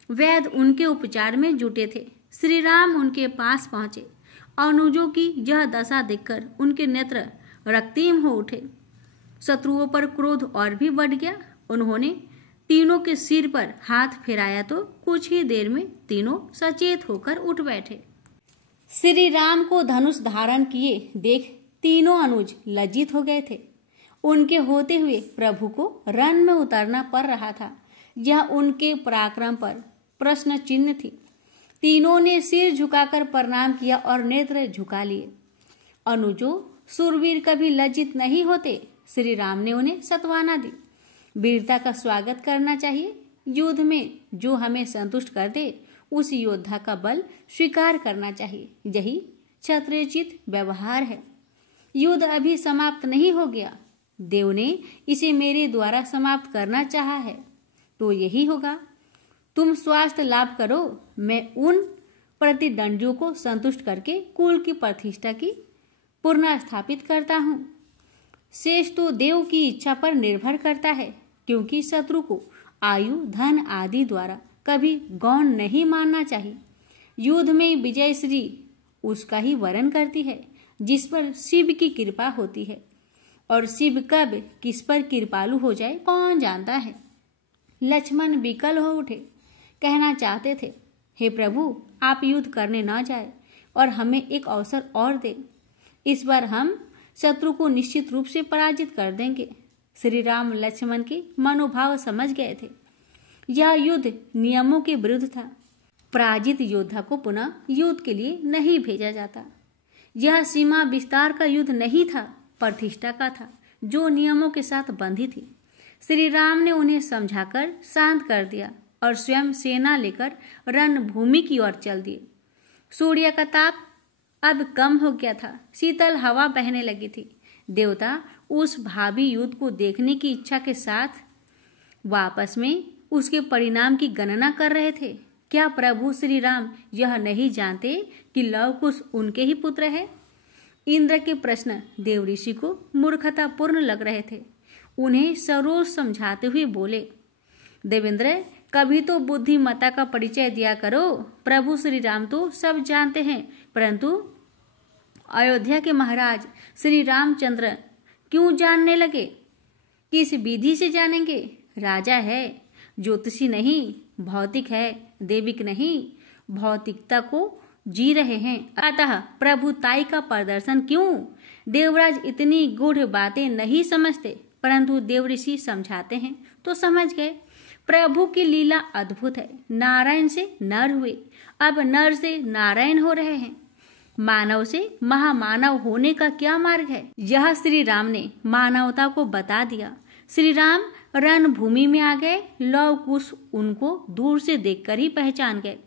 वैद्य उनके उपचार में जुटे थे। श्री राम उनके पास पहुंचे। अनुजों की यह दशा देखकर उनके नेत्र रक्तीम हो उठे। शत्रुओं पर क्रोध और भी बढ़ गया। उन्होंने तीनों के सिर पर हाथ फेराया तो कुछ ही देर में तीनों सचेत होकर उठ बैठे। श्री राम को धनुष धारण किए देख तीनों अनुज लज्जित हो गए थे। उनके होते हुए प्रभु को रण में उतरना पड़ रहा था। यह उनके पराक्रम पर प्रश्न चिन्ह थी। तीनों ने सिर झुकाकर प्रणाम किया और नेत्र झुका लिए। अनुजो, सूरवीर कभी लज्जित नहीं होते। श्री राम ने उन्हें सत्वाना दी। वीरता का स्वागत करना चाहिए। युद्ध में जो हमें संतुष्ट कर दे उस योद्धा का बल स्वीकार करना चाहिए। यही क्षत्रियोचित व्यवहार है। युद्ध अभी समाप्त नहीं हो गया। देव ने इसे मेरे द्वारा समाप्त करना चाहा है तो यही होगा। तुम स्वास्थ्य लाभ करो, मैं उन प्रतिद्वंदियों को संतुष्ट करके कुल की प्रतिष्ठा की पुनः स्थापित करता हूँ। शेष तो देव की इच्छा पर निर्भर करता है, क्योंकि शत्रु को आयु, धन आदि द्वारा कभी गौण नहीं मानना चाहिए। युद्ध में विजय श्री उसका ही वरण करती है जिस पर शिव की कृपा होती है, और शिव कब किस पर कृपालु हो जाए कौन जानता है। लक्ष्मण विकल हो उठे, कहना चाहते थे, हे प्रभु, आप युद्ध करने न जाए और हमें एक अवसर और दे। इस बार हम शत्रु को निश्चित रूप से पराजित कर देंगे। श्री राम लक्ष्मण के मनोभाव समझ गए थे। यह युद्ध नियमों के विरुद्ध था। पराजित योद्धा को पुनः युद्ध के लिए नहीं भेजा जाता। यह सीमा विस्तार का युद्ध नहीं था, प्रतिष्ठा का था, जो नियमों के साथ बंधी थी। श्री राम ने उन्हें समझाकर शांत कर दिया और स्वयं सेना लेकर रणभूमि की ओर चल दिए। सूर्य का ताप अब कम हो गया था, शीतल हवा बहने लगी थी। देवता उस भावी युद्ध को देखने की इच्छा के साथ वापस में उसके परिणाम की गणना कर रहे थे। क्या प्रभु श्री राम यह नहीं जानते कि लव कुश उनके ही पुत्र है? इंद्र के प्रश्न देवऋषि को मूर्खतापूर्ण लग रहे थे। उन्हें सरोज समझाते हुए बोले, देवेंद्र, कभी तो बुद्धिमत्ता का परिचय दिया करो। प्रभु श्री राम तो सब जानते हैं, परंतु अयोध्या के महाराज श्री रामचंद्र क्यों जानने लगे? किस विधि से जानेंगे? राजा है, ज्योतिषी नहीं, भौतिक है, देविक नहीं, भौतिकता को जी रहे हैं। अतः प्रभुताई का प्रदर्शन क्यों? देवराज इतनी गूढ़ बातें नहीं समझते, परंतु देवऋषि समझाते हैं तो समझ गए। प्रभु की लीला अद्भुत है। नारायण से नर हुए, अब नर से नारायण हो रहे हैं। मानव से महामानव होने का क्या मार्ग है? यह श्री राम ने मानवता को बता दिया। श्री राम रणभूमि में आ गए। लव कुश उनको दूर से देखकर ही पहचान गए।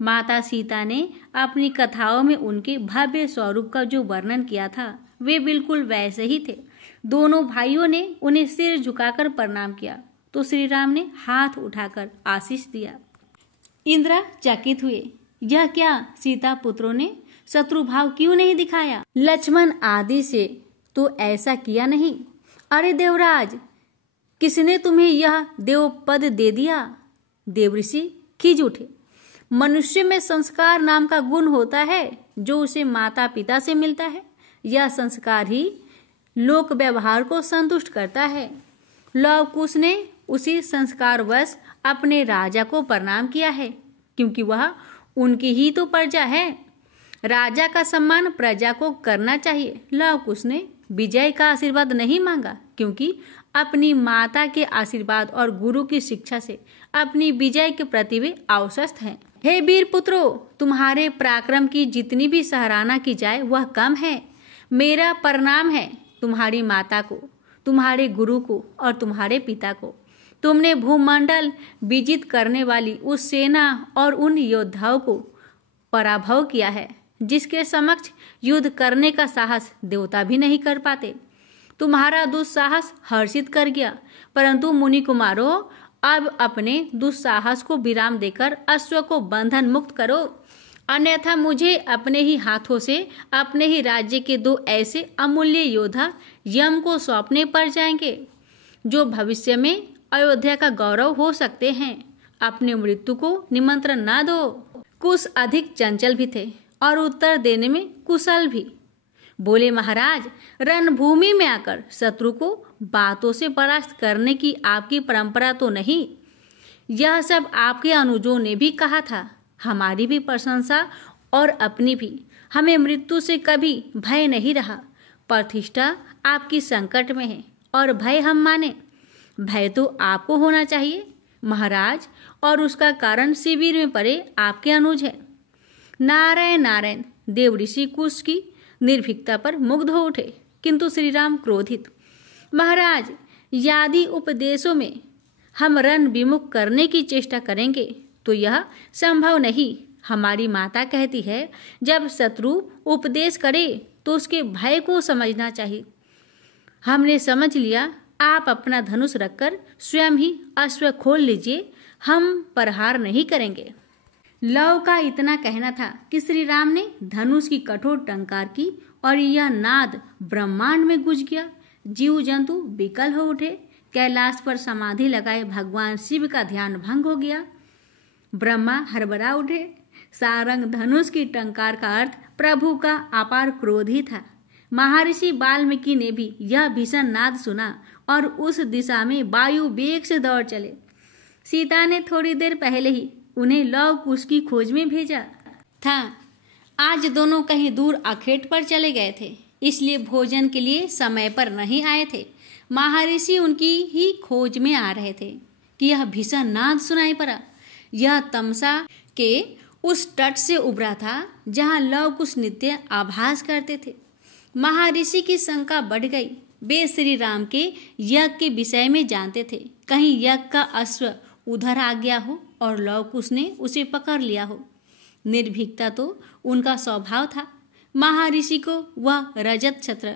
माता सीता ने अपनी कथाओं में उनके भव्य स्वरूप का जो वर्णन किया था, वे बिल्कुल वैसे ही थे। दोनों भाइयों ने उन्हें सिर झुकाकर प्रणाम किया तो श्री राम ने हाथ उठाकर आशीष दिया। इंद्र चकित हुए। यह क्या, सीता पुत्रों ने शत्रुभाव क्यों नहीं दिखाया? लक्ष्मण आदि से तो ऐसा किया नहीं। अरे देवराज, किसने तुम्हें यह देवपद दे दिया? देवऋषि खिज उठे। मनुष्य में संस्कार नाम का गुण होता है जो उसे माता पिता से मिलता है। यह संस्कार ही लोक व्यवहार को संतुष्ट करता है। लव कुश ने उसी संस्कारवश अपने राजा को प्रणाम किया है, क्योंकि वह उनकी ही तो प्रजा है। राजा का सम्मान प्रजा को करना चाहिए। लव कुश ने विजय का आशीर्वाद नहीं मांगा, क्योंकि अपनी माता के आशीर्वाद और गुरु की शिक्षा से अपनी विजय के प्रति वे आश्वस्त हैं। हे वीर पुत्रों, तुम्हारे पराक्रम की जितनी भी सराहना की जाए वह कम है। मेरा प्रणाम है तुम्हारी माता को, तुम्हारे गुरु को और तुम्हारे पिता को। तुमने भूमंडल विजित करने वाली उस सेना और उन योद्धाओं को पराभव किया है जिसके समक्ष युद्ध करने का साहस देवता भी नहीं कर पाते। तुम्हारा दुस्साहस हर्षित कर गया, परंतु मुनि कुमारों, अब अपने दुस्साहस को विराम देकर अश्व को बंधन मुक्त करो, अन्यथा मुझे अपने ही हाथों से अपने ही राज्य के 2 ऐसे अमूल्य योद्धा यम को सौंपने पड़ जाएंगे जो भविष्य में अयोध्या का गौरव हो सकते हैं। अपने मृत्यु को निमंत्रण ना दो। कुश अधिक चंचल भी थे और उत्तर देने में कुशल भी। बोले, महाराज, रणभूमि में आकर शत्रु को बातों से परास्त करने की आपकी परंपरा तो नहीं। यह सब आपके अनुजों ने भी कहा था, हमारी भी प्रशंसा और अपनी भी। हमें मृत्यु से कभी भय नहीं रहा। प्रतिष्ठा आपकी संकट में है और भय हम माने। भय तो आपको होना चाहिए महाराज, और उसका कारण शिविर में पड़े आपके अनुज है। नारायण नारायण। देवऋषि कुश की निर्भीकता पर मुग्ध हो उठे, किंतु श्री राम क्रोधित। महाराज, यदि उपदेशों में हम रण विमुख करने की चेष्टा करेंगे तो यह संभव नहीं। हमारी माता कहती है, जब शत्रु उपदेश करे तो उसके भय को समझना चाहिए। हमने समझ लिया। आप अपना धनुष रखकर स्वयं ही अश्व खोल लीजिए, हम प्रहार नहीं करेंगे। लव का इतना कहना था कि श्री राम ने धनुष की कठोर टंकार की और यह नाद ब्रह्मांड में गूंज गया। जीव जंतु विकल हो उठे। कैलाश पर समाधि लगाए भगवान शिव का ध्यान भंग हो गया। ब्रह्मा हड़बड़ा उठे। सारंग धनुष की टंकार का अर्थ प्रभु का अपार क्रोध ही था। महर्षि वाल्मीकि ने भी यह भीषण नाद सुना और उस दिशा में वायु वेग से दौड़ चले। सीता ने थोड़ी देर पहले ही उन्हें लव कुश की खोज में भेजा था। आज दोनों कहीं दूर अखेट पर चले गए थे, इसलिए भोजन के लिए समय पर नहीं आए थे। महर्षि उनकी ही खोज में आ रहे थे। कि यह भीषण नाद सुनाई पड़ा। यह तमसा के उस तट से उभरा था जहाँ लव कुश नित्य आभास करते थे। महर्षि की शंका बढ़ गई। वे श्री राम के यज्ञ के विषय में जानते थे, कहीं यज्ञ का अश्व उधर आ गया हो और लव कुश ने उसे पकड़ लिया हो। निर्भीकता तो उनका स्वभाव था। महर्षि को वह रजत छत्र,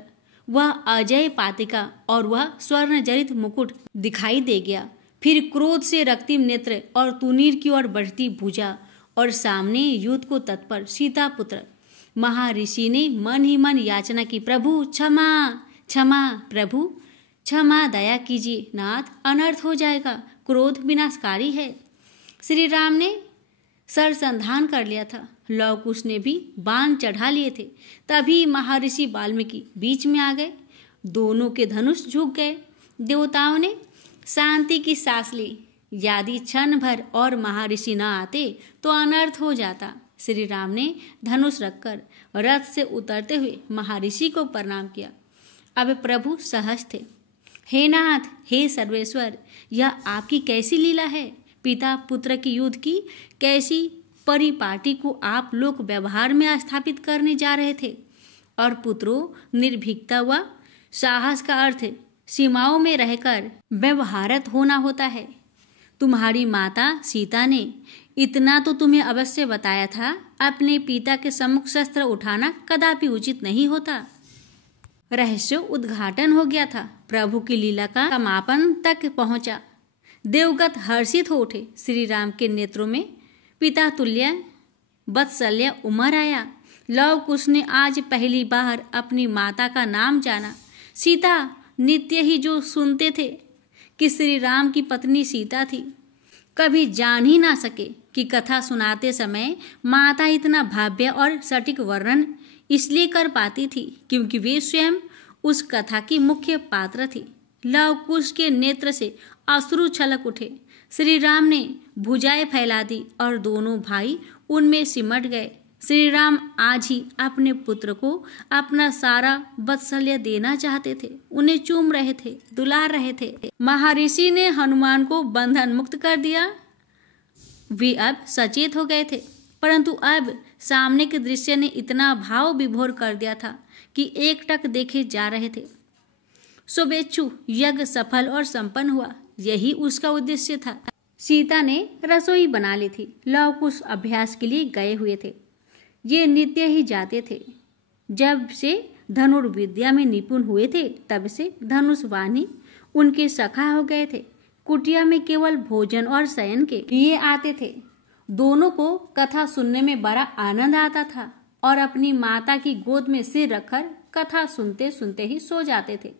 वह अजय पातिका और वह स्वर्ण जड़ित मुकुट दिखाई दे गया। फिर क्रोध से रक्तिम नेत्र और तुनीर की ओर बढ़ती भुजा और सामने युद्ध को तत्पर सीता पुत्र। महर्षि ने मन ही मन याचना की, प्रभु क्षमा क्षमा, प्रभु क्षमा, दया कीजिए नाथ, अनर्थ हो जाएगा, क्रोध विनाशकारी है। श्री राम ने सरसंधान कर लिया था। लव कुश ने भी बाण चढ़ा लिए थे। तभी महर्षि वाल्मीकि बीच में आ गए। दोनों के धनुष झुक गए। देवताओं ने शांति की सांस ली। यदि क्षण भर और महर्षि न आते तो अनर्थ हो जाता। श्री राम ने धनुष रखकर रथ से उतरते हुए महर्षि को प्रणाम किया। अब प्रभु सहज थे। हे नाथ, हे सर्वेश्वर, यह आपकी कैसी लीला है। पिता पुत्र की युद्ध की कैसी परिपाटी को आप लोग व्यवहार में स्थापित करने जा रहे थे। और पुत्रों, निर्भीकता व साहस का अर्थ सीमाओं में रहकर व्यवहारत होना होता है। तुम्हारी माता सीता ने इतना तो तुम्हें अवश्य बताया था, अपने पिता के सम्मुख शस्त्र उठाना कदापि उचित नहीं होता। रहस्य उद्घाटन हो गया था। प्रभु की लीला का समापन तक पहुंचा। देवगत हर्षित हो उठे। श्री राम के नेत्रों में पिता तुल्य वात्सल्य उमड़ आया। लव कुश ने आज पहली बार अपनी माता का नाम जाना। सीता नित्य ही जो सुनते थे कि श्री राम की पत्नी सीता थी, कभी जान ही ना सके कि कथा सुनाते समय माता इतना भव्य और सटीक वर्णन इसलिए कर पाती थी क्योंकि वे स्वयं उस कथा की मुख्य पात्र थी। लव कुश के नेत्र से अश्रु छलक उठे। श्री राम ने भुजाएं फैला दी और दोनों भाई उनमें सिमट गए। श्री राम आज ही अपने पुत्र को अपना सारा वात्सल्य देना चाहते थे। उन्हें चूम रहे थे, दुलार रहे थे। महर्षि ने हनुमान को बंधन मुक्त कर दिया। वे अब सचेत हो गए थे, परंतु अब सामने के दृश्य ने इतना भाव विभोर कर दिया था कि एकटक देखे जा रहे थे। शुभेच्छु यज्ञ सफल और संपन्न हुआ। यही उसका उद्देश्य था। सीता ने रसोई बना ली थी। लव कुश अभ्यास के लिए गए हुए थे। ये नित्य ही जाते थे। जब से धनुर्विद्या में निपुण हुए थे तब से धनुषवाणी उनके सखा हो गए थे। कुटिया में केवल भोजन और शयन के लिए आते थे। दोनों को कथा सुनने में बड़ा आनंद आता था और अपनी माता की गोद में सिर रखकर कथा सुनते सुनते ही सो जाते थे।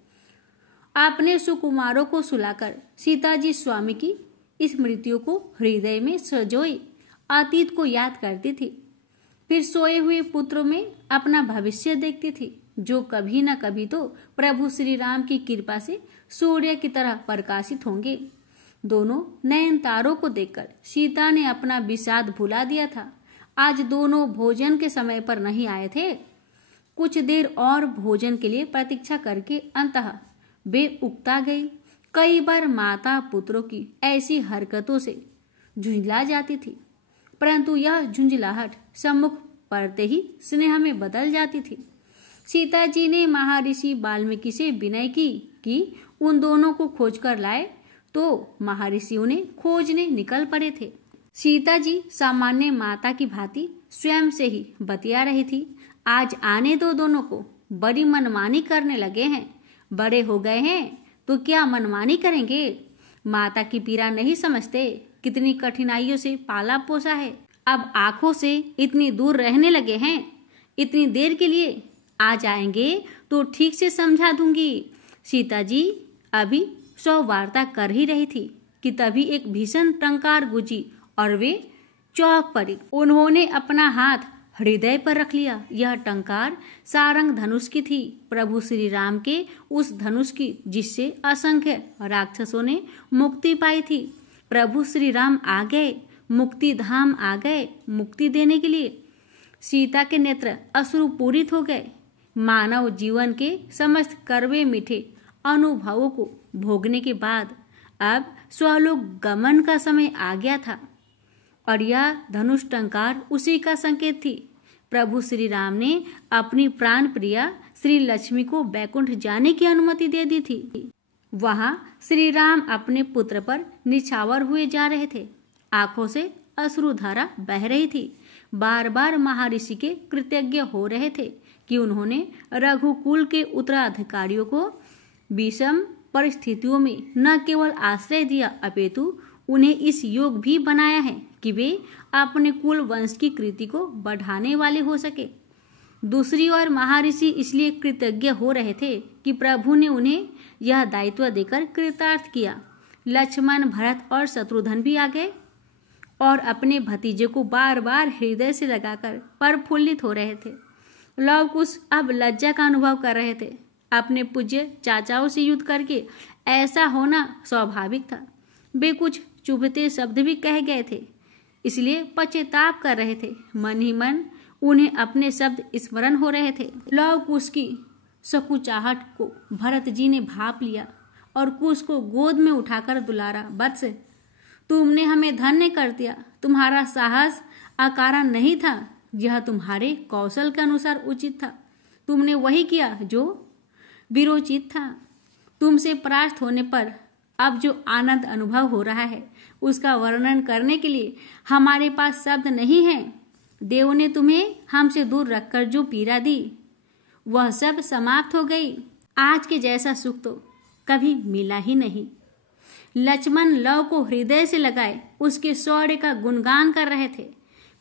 अपने सुकुमारों को सुलाकर सीता जी स्वामी की स्मृतियों को हृदय में सजोए अतीत को याद करती थी। फिर सोए हुए पुत्रों में अपना भविष्य देखती थी, जो कभी न कभी तो प्रभु श्री राम की कृपा से सूर्य की तरह प्रकाशित होंगे। दोनों नयन तारों को देखकर सीता ने अपना विषाद भुला दिया था। आज दोनों भोजन के समय पर नहीं आए थे। कुछ देर और भोजन के लिए प्रतीक्षा करके अंततः वे उकता गई। कई बार माता पुत्रों की ऐसी हरकतों से झुंझला जाती थी, परंतु यह झुंझलाहट सम्मुख पड़ते ही स्नेह में बदल जाती थी। सीता जी ने महर्षि वाल्मीकि से विनय की कि उन दोनों को खोजकर लाए, तो महर्षि उन्हें खोजने निकल पड़े थे। सीता जी सामान्य माता की भांति स्वयं से ही बतिया रही थी। आज आने दो दोनों को, बड़ी मनमानी करने लगे हैं। बड़े हो गए हैं तो क्या मनमानी करेंगे। माता की पीड़ा नहीं समझते, कितनी कठिनाइयों से पाला पोसा है। अब आंखों से इतनी दूर रहने लगे हैं। इतनी देर के लिए आ जाएंगे तो ठीक से समझा दूंगी। सीता जी अभी सौ वार्ता कर ही रही थी कि तभी एक भीषण टंकार गुजी और वे चौंक पड़ी। उन्होंने अपना हाथ हृदय पर रख लिया। यह टंकार सारंग धनुष की थी, प्रभु श्री राम के उस धनुष की जिससे असंख्य राक्षसों ने मुक्ति पाई थी। प्रभु श्री राम आ गए, मुक्ति धाम आ गए मुक्ति देने के लिए। सीता के नेत्र अश्रुपूरित हो गए। मानव जीवन के समस्त कड़वे मीठे अनुभवों को भोगने के बाद अब स्वलोक गमन का समय आ गया था और यह धनुष टंकार उसी का संकेत थी। प्रभु श्री राम ने अपनी प्राण प्रिया श्री लक्ष्मी को बैकुंठ जाने की अनुमति दे दी थी। वहां श्री राम अपने पुत्र पर निछावर हुए जा रहे थे। आंखों से अश्रुधारा बह रही थी। बार बार महर्षि के कृतज्ञ हो रहे थे कि उन्होंने रघुकुल के उत्तराधिकारियों को विषम परिस्थितियों में न केवल आश्रय दिया अपितु उन्हें इस योग भी बनाया है कि वे अपने कुल वंश की कीर्ति को बढ़ाने वाले हो सके। दूसरी ओर महर्षि इसलिए कृतज्ञ हो रहे थे कि प्रभु ने उन्हें यह दायित्व देकर कृतार्थ किया। लक्ष्मण, भरत और शत्रुघ्न भी आ गए और अपने भतीजे को बार बार हृदय से लगाकर प्रफुल्लित हो रहे थे। लव कुश अब लज्जा का अनुभव कर रहे थे। अपने पूज्य चाचाओं से युद्ध करके ऐसा होना स्वाभाविक था। वे कुछ चुभते शब्द भी कह गए थे, इसलिए पश्चाताप कर रहे थे। मन ही मन उन्हें अपने शब्द स्मरण हो रहे थे। लव कुश की सकुचाहट को भरत जी ने भाप लिया और कुश को गोद में उठाकर दुलारा। वत्स, तुमने हमें धन्य कर दिया। तुम्हारा साहस अकारण नहीं था, यह तुम्हारे कौशल के अनुसार उचित था। तुमने वही किया जो विरोचित था। तुमसे परास्त होने पर अब जो आनंद अनुभव हो रहा है उसका वर्णन करने के लिए हमारे पास शब्द नहीं है। देव ने तुम्हें हमसे दूर रखकर जो पीड़ा दी वह सब समाप्त हो गई। आज के जैसा सुख तो कभी मिला ही नहीं। लक्ष्मण लव को हृदय से लगाए उसके शौर्य का गुणगान कर रहे थे।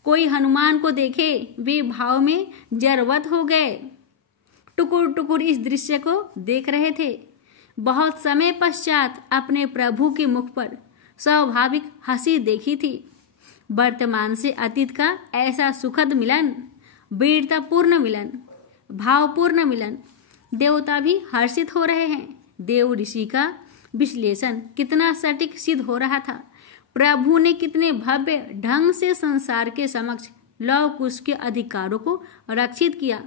कोई हनुमान को देखे वे भाव में जरवत हो गए। टुकुर टुकुर इस दृश्य को देख रहे थे। बहुत समय पश्चात अपने प्रभु के मुख पर स्वाभाविक हंसी देखी थी। वर्तमान से अतीत का ऐसा सुखद मिलन, वीरतापूर्ण मिलन, भावपूर्ण मिलन, देवता भी हर्षित हो रहे हैं। देव ऋषि का विश्लेषण कितना सटीक सिद्ध हो रहा था। प्रभु ने कितने भव्य ढंग से संसार के समक्ष लव कुश के अधिकारों को रक्षित किया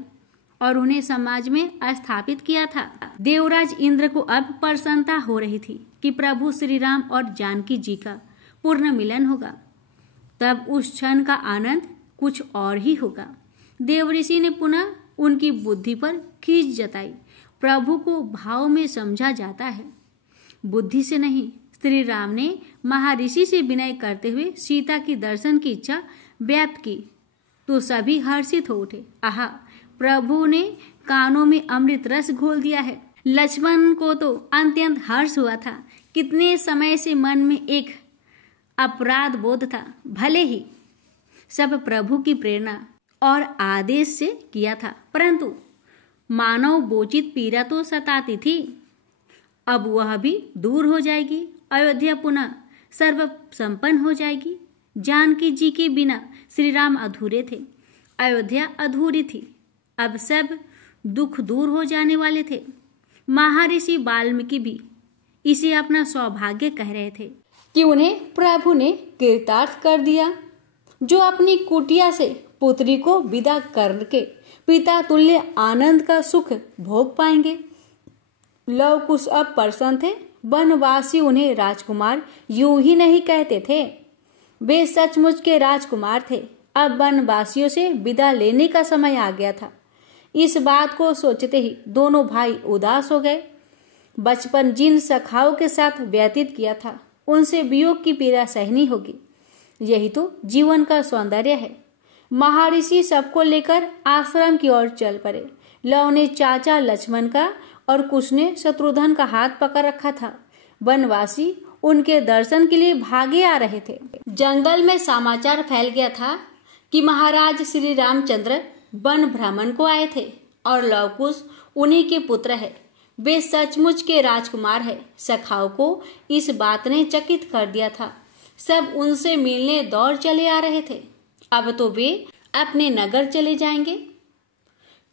और उन्हें समाज में स्थापित किया था। देवराज इंद्र को अब प्रसन्नता हो रही थी कि प्रभु श्री राम और जानकी जी का पूर्ण मिलन होगा। तब उस क्षण का आनंद कुछ और ही होगा। देवऋषि ने पुनः उनकी बुद्धि पर खींच जताई। प्रभु को भाव में समझा जाता है, बुद्धि से नहीं। श्री राम ने महर्षि से विनय करते हुए सीता की दर्शन की इच्छा व्यक्त की तो सभी हर्षित हो उठे। आहा, प्रभु ने कानों में अमृत रस घोल दिया है। लक्ष्मण को तो अत्यंत हर्ष हुआ था। कितने समय से मन में एक अपराध बोध था। भले ही सब प्रभु की प्रेरणा और आदेश से किया था, परंतु मानव बोचित पीड़ा तो सताती थी। अब वह भी दूर हो जाएगी। अयोध्या पुनः सर्व संपन्न हो जाएगी। जानकी जी के बिना श्री राम अधूरे थे, अयोध्या अधूरी थी। अब सब दुख दूर हो जाने वाले थे। महर्षि वाल्मीकि भी इसे अपना सौभाग्य कह रहे थे कि उन्हें प्रभु ने कृतार्थ कर दिया, जो अपनी कुटिया से पुत्री को विदा करके पिता तुल्य आनंद का सुख भोग पाएंगे। लव कुश अब प्रसन्न थे। वनवासी उन्हें राजकुमार यूं ही नहीं कहते थे, वे सचमुच के राजकुमार थे। अब वनवासियों से विदा लेने का समय आ गया था। इस बात को सोचते ही दोनों भाई उदास हो गए। बचपन जिन सखाओं के साथ व्यतीत किया था उनसे वियोग की पीड़ा सहनी होगी। यही तो जीवन का सौंदर्य है। महर्षि सबको लेकर आश्रम की ओर चल पड़े। लव ने चाचा लक्ष्मण का और कुश ने शत्रुघ्न का हाथ पकड़ रखा था। वनवासी उनके दर्शन के लिए भागे आ रहे थे। जंगल में समाचार फैल गया था कि महाराज श्री रामचंद्र वन भ्रमण को आए थे और लव कुश उन्हीं के पुत्र है। वे सचमुच के राजकुमार है। सखाओं को इस बात ने चकित कर दिया था। सब उनसे मिलने दौड़ चले आ रहे थे। अब तो वे अपने नगर चले जाएंगे।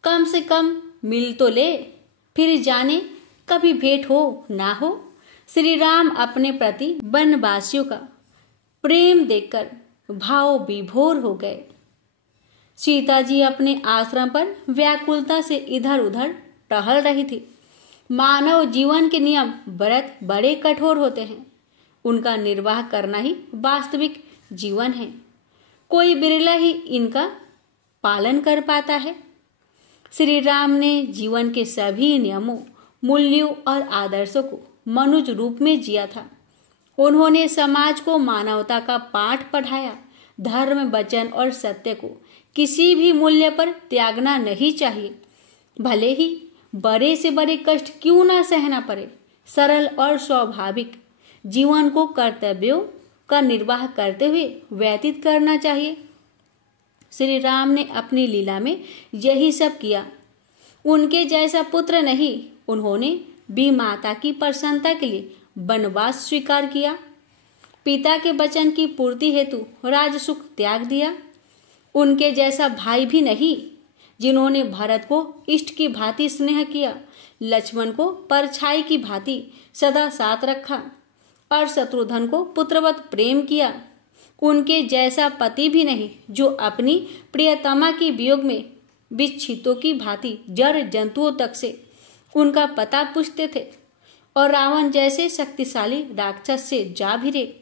कम से कम मिल तो ले, फिर जाने कभी भेंट हो ना हो। श्री राम अपने प्रति वनवासियों का प्रेम देखकर भाव विभोर हो गए। सीता जी अपने आश्रम पर व्याकुलता से इधर उधर टहल रही थी। मानव जीवन के नियम व्रत बड़े कठोर होते हैं। उनका निर्वाह करना ही वास्तविक जीवन है। कोई बिरला ही इनका पालन कर पाता है। श्री राम ने जीवन के सभी नियमों, मूल्यों और आदर्शों को मनुष्य रूप में जिया था। उन्होंने समाज को मानवता का पाठ पढ़ाया। धर्म, वचन और सत्य को किसी भी मूल्य पर त्यागना नहीं चाहिए, भले ही बड़े से बड़े कष्ट क्यों ना सहना पड़े। सरल और स्वाभाविक जीवन को कर्तव्यों का निर्वाह करते हुए व्यतीत करना चाहिए। श्री राम ने अपनी लीला में यही सब किया। उनके जैसा पुत्र नहीं, उन्होंने भी माता की प्रसन्नता के लिए वनवास स्वीकार किया। पिता के वचन की पूर्ति हेतु राजसुख त्याग दिया। उनके जैसा भाई भी नहीं, जिन्होंने भरत को इष्ट की भांति स्नेह किया, लक्ष्मण को परछाई की भांति सदा साथ रखा और शत्रुघ्न को पुत्रवत प्रेम किया। उनके जैसा पति भी नहीं, जो अपनी प्रियतमा के वियोग में विच्छितों की भांति जड़ जंतुओं तक से उनका पता पूछते थे और रावण जैसे शक्तिशाली राक्षस से जा भिड़े।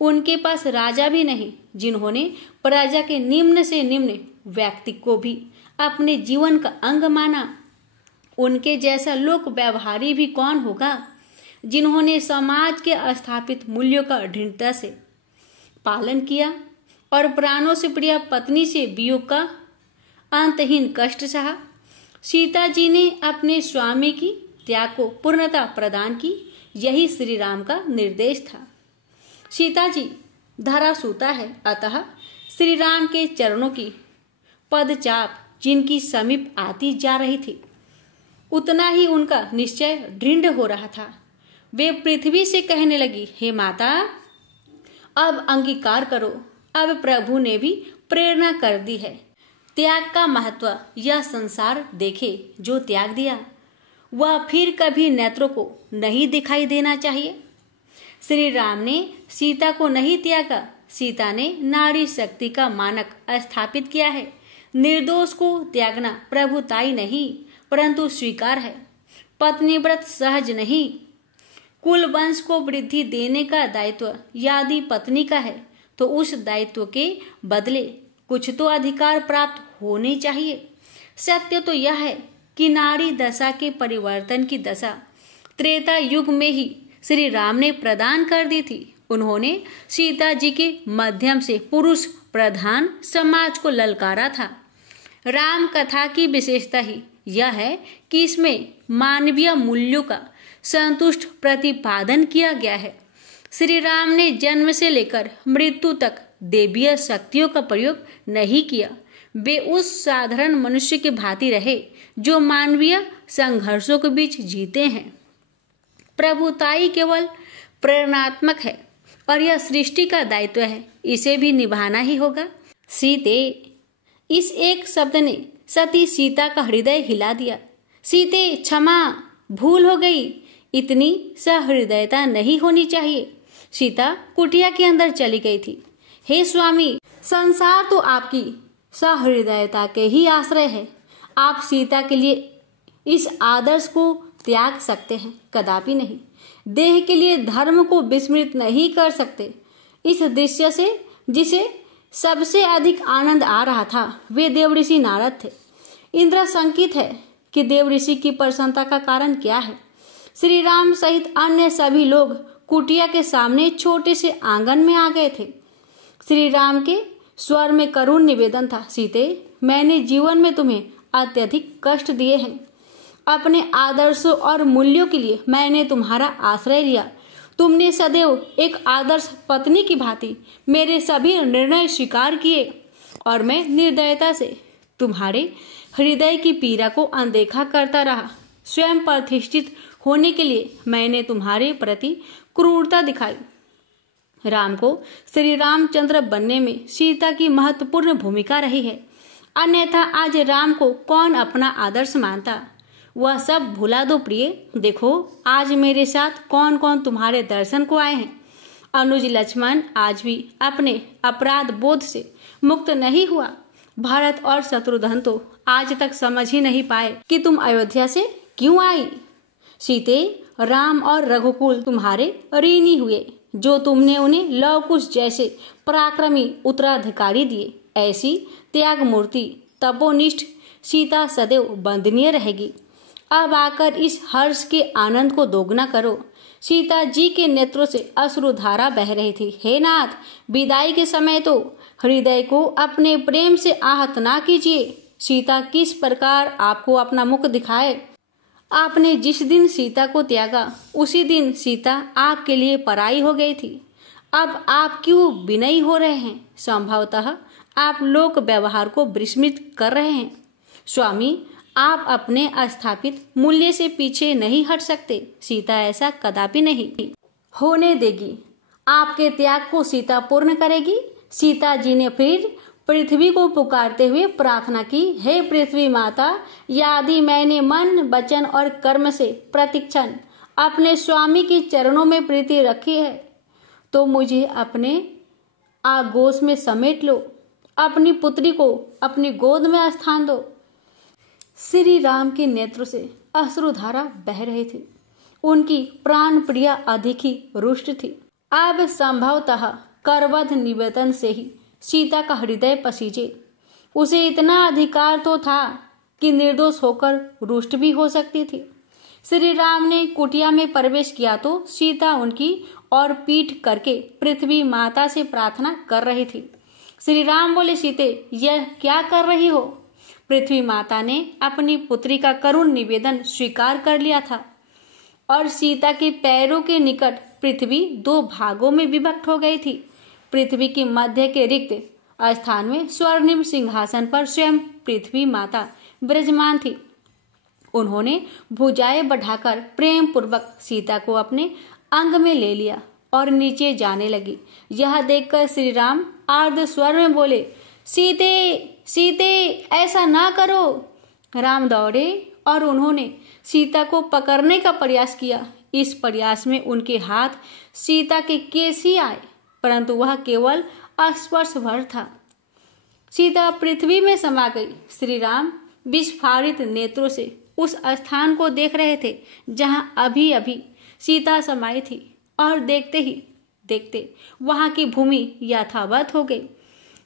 उनके पास राजा भी नहीं, जिन्होंने प्रजा के निम्न से निम्न व्यक्ति को भी अपने जीवन का अंग माना। उनके जैसा लोक व्यवहारी भी कौन होगा, जिन्होंने समाज के स्थापित मूल्यों का दृढ़ता से पालन किया और प्राणों से प्रिय पत्नी से वियोग का अंतहीन कष्ट सहा। सीता जी ने अपने स्वामी की त्याग को पूर्णता प्रदान की। यही श्री राम का निर्देश था। सीता जी धरा सूता है, अतः श्री राम के चरणों की पदचाप जिनकी समीप आती जा रही थी, उतना ही उनका निश्चय दृढ़ हो रहा था। वे पृथ्वी से कहने लगी, हे माता, अब अंगीकार करो। अब प्रभु ने भी प्रेरणा कर दी है। त्याग का महत्व यह संसार देखे। जो त्याग दिया वह फिर कभी नेत्रों को नहीं दिखाई देना चाहिए। श्री राम ने सीता को नहीं त्यागा, सीता ने नारी शक्ति का मानक स्थापित किया है। निर्दोष को त्यागना प्रभुताई नहीं, परंतु स्वीकार है। पत्नी व्रत सहज नहीं। कुल वंश को वृद्धि देने का दायित्व यदि पत्नी का है, तो उस दायित्व के बदले कुछ तो अधिकार प्राप्त होने चाहिए। सत्य तो यह है कि नारी दशा के परिवर्तन की दशा त्रेता युग में ही श्री राम ने प्रदान कर दी थी। उन्होंने सीता जी के माध्यम से पुरुष प्रधान समाज को ललकारा था। राम कथा की विशेषता ही यह है कि इसमें मानवीय मूल्यों का संतुष्ट प्रतिपादन किया गया है। श्री राम ने जन्म से लेकर मृत्यु तक देवीय शक्तियों का प्रयोग नहीं किया। वे उस साधारण मनुष्य के भांति रहे जो मानवीय संघर्षों के बीच जीते हैं। प्रभुताई केवल प्रेरणात्मक है और यह सृष्टि का दायित्व है, इसे भी निभाना ही होगा। सीते, इस एक शब्द ने सती सीता का हृदय हिला दिया। सीते, क्षमा, भूल हो गई। इतनी सहृदयता नहीं होनी चाहिए। सीता कुटिया के अंदर चली गई थी। हे स्वामी, संसार तो आपकी सहृदयता के ही आश्रय है। आप सीता के लिए इस आदर्श को त्याग सकते हैं? कदापि नहीं। देह के लिए धर्म को विस्मृत नहीं कर सकते। इस दृश्य से जिसे सबसे अधिक आनंद आ रहा था वे देवऋषि नारद थे। इंद्र संकित है कि देवऋषि की प्रसन्नता का कारण क्या है। श्री राम सहित अन्य सभी लोग कुटिया के सामने छोटे से आंगन में आ गए थे। श्री राम के स्वर में करुण निवेदन था, सीते, मैंने जीवन में तुम्हें अत्यधिक कष्ट दिए हैं। अपने आदर्शों और मूल्यों के लिए मैंने तुम्हारा आश्रय लिया। तुमने सदैव एक आदर्श पत्नी की भांति मेरे सभी निर्णय स्वीकार किए और मैं निर्दयता से तुम्हारे हृदय की पीड़ा को अनदेखा करता रहा। स्वयं प्रतिष्ठित होने के लिए मैंने तुम्हारे प्रति क्रूरता दिखाई। राम को श्री रामचंद्र बनने में सीता की महत्वपूर्ण भूमिका रही है, अन्यथा आज राम को कौन अपना आदर्श मानता। वह सब भुला दो प्रिय। देखो आज मेरे साथ कौन कौन तुम्हारे दर्शन को आए हैं। अनुज लक्ष्मण आज भी अपने अपराध बोध से मुक्त नहीं हुआ। भरत और शत्रुघ्न तो आज तक समझ ही नहीं पाए कि तुम अयोध्या से क्यों आई। सीते, राम और रघुकुल तुम्हारे ऋणी हुए। जो तुमने उन्हें लव कुश जैसे पराक्रमी उत्तराधिकारी दिए। ऐसी त्याग मूर्ति तपोनिष्ठ सीता सदैव वंदनीय रहेगी। अब आकर इस हर्ष के आनंद को दोगुना करो। सीता जी के नेत्रों से अश्रुधारा बह रही थी। हे नाथ, विदाई के समय तो हृदय को अपने प्रेम से आहत ना कीजिए। सीता किस प्रकार आपको अपना मुख दिखाए। आपने जिस दिन सीता को त्यागा उसी दिन सीता आपके लिए पराई हो गई थी। अब आप क्यों विनयी हो रहे हैं? संभवतः आप लोक व्यवहार को विस्मृत कर रहे हैं। स्वामी, आप अपने स्थापित मूल्य से पीछे नहीं हट सकते। सीता ऐसा कदापि नहीं होने देगी। आपके त्याग को सीता पूर्ण करेगी। सीता जी ने फिर पृथ्वी को पुकारते हुए प्रार्थना की, हे पृथ्वी माता, यदि मैंने मन वचन और कर्म से प्रतिक्षण अपने स्वामी के चरणों में प्रीति रखी है तो मुझे अपने आगोश में समेट लो। अपनी पुत्री को अपनी गोद में स्थान दो। श्री राम के नेत्रों से अश्रुधारा बह रही थी। उनकी प्राण प्रिया अधिक ही रुष्ट थी। अब संभवतः करवध निवेदन से ही सीता का हृदय पसीजे। उसे इतना अधिकार तो था कि निर्दोष होकर रुष्ट भी हो सकती थी। श्री राम ने कुटिया में प्रवेश किया तो सीता उनकी और पीठ करके पृथ्वी माता से प्रार्थना कर रही थी। श्री राम बोले, सीते, यह क्या कर रही हो? पृथ्वी माता ने अपनी पुत्री का करुण निवेदन स्वीकार कर लिया था और सीता के पैरों के निकट पृथ्वी दो भागों में विभक्त हो गई थी। पृथ्वी के मध्य के रिक्त स्थान में स्वर्णिम सिंहासन पर स्वयं पृथ्वी माता विराजमान थी। उन्होंने भुजाएं बढ़ाकर प्रेम पूर्वक सीता को अपने अंग में ले लिया और नीचे जाने लगी। यह देखकर श्री राम आर्द्र स्वर में बोले, सीते, सीते, ऐसा ना करो। राम दौड़े और उन्होंने सीता को पकड़ने का प्रयास किया। इस प्रयास में उनके हाथ सीता के केस ही आए, परंतु वह केवल स्पर्श भर था। सीता पृथ्वी में समा गई। श्री राम विस्फारित नेत्रों से उस स्थान को देख रहे थे जहां अभी अभी सीता समाई थी और देखते ही देखते वहां की भूमि यथावत हो गई।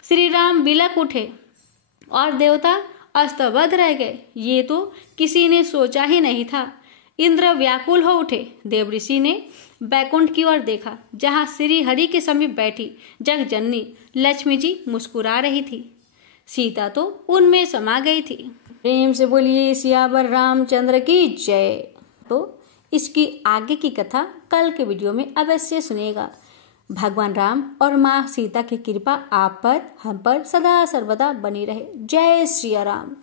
श्री राम बिलक उठे और देवता अस्तबद्ध रह गए। ये तो किसी ने सोचा ही नहीं था। इंद्र व्याकुल हो उठे। देवऋषि ने बैकुंठ की ओर देखा जहां श्री हरि के समीप बैठी जग जननी लक्ष्मी जी मुस्कुरा रही थी। सीता तो उनमें समा गई थी। प्रेम से बोलिए सियावर रामचंद्र की जय। तो इसकी आगे की कथा कल के वीडियो में अवश्य सुनेगा। भगवान राम और माँ सीता की कृपा आप पर, हम पर सदा सर्वदा बनी रहे। जय श्री राम।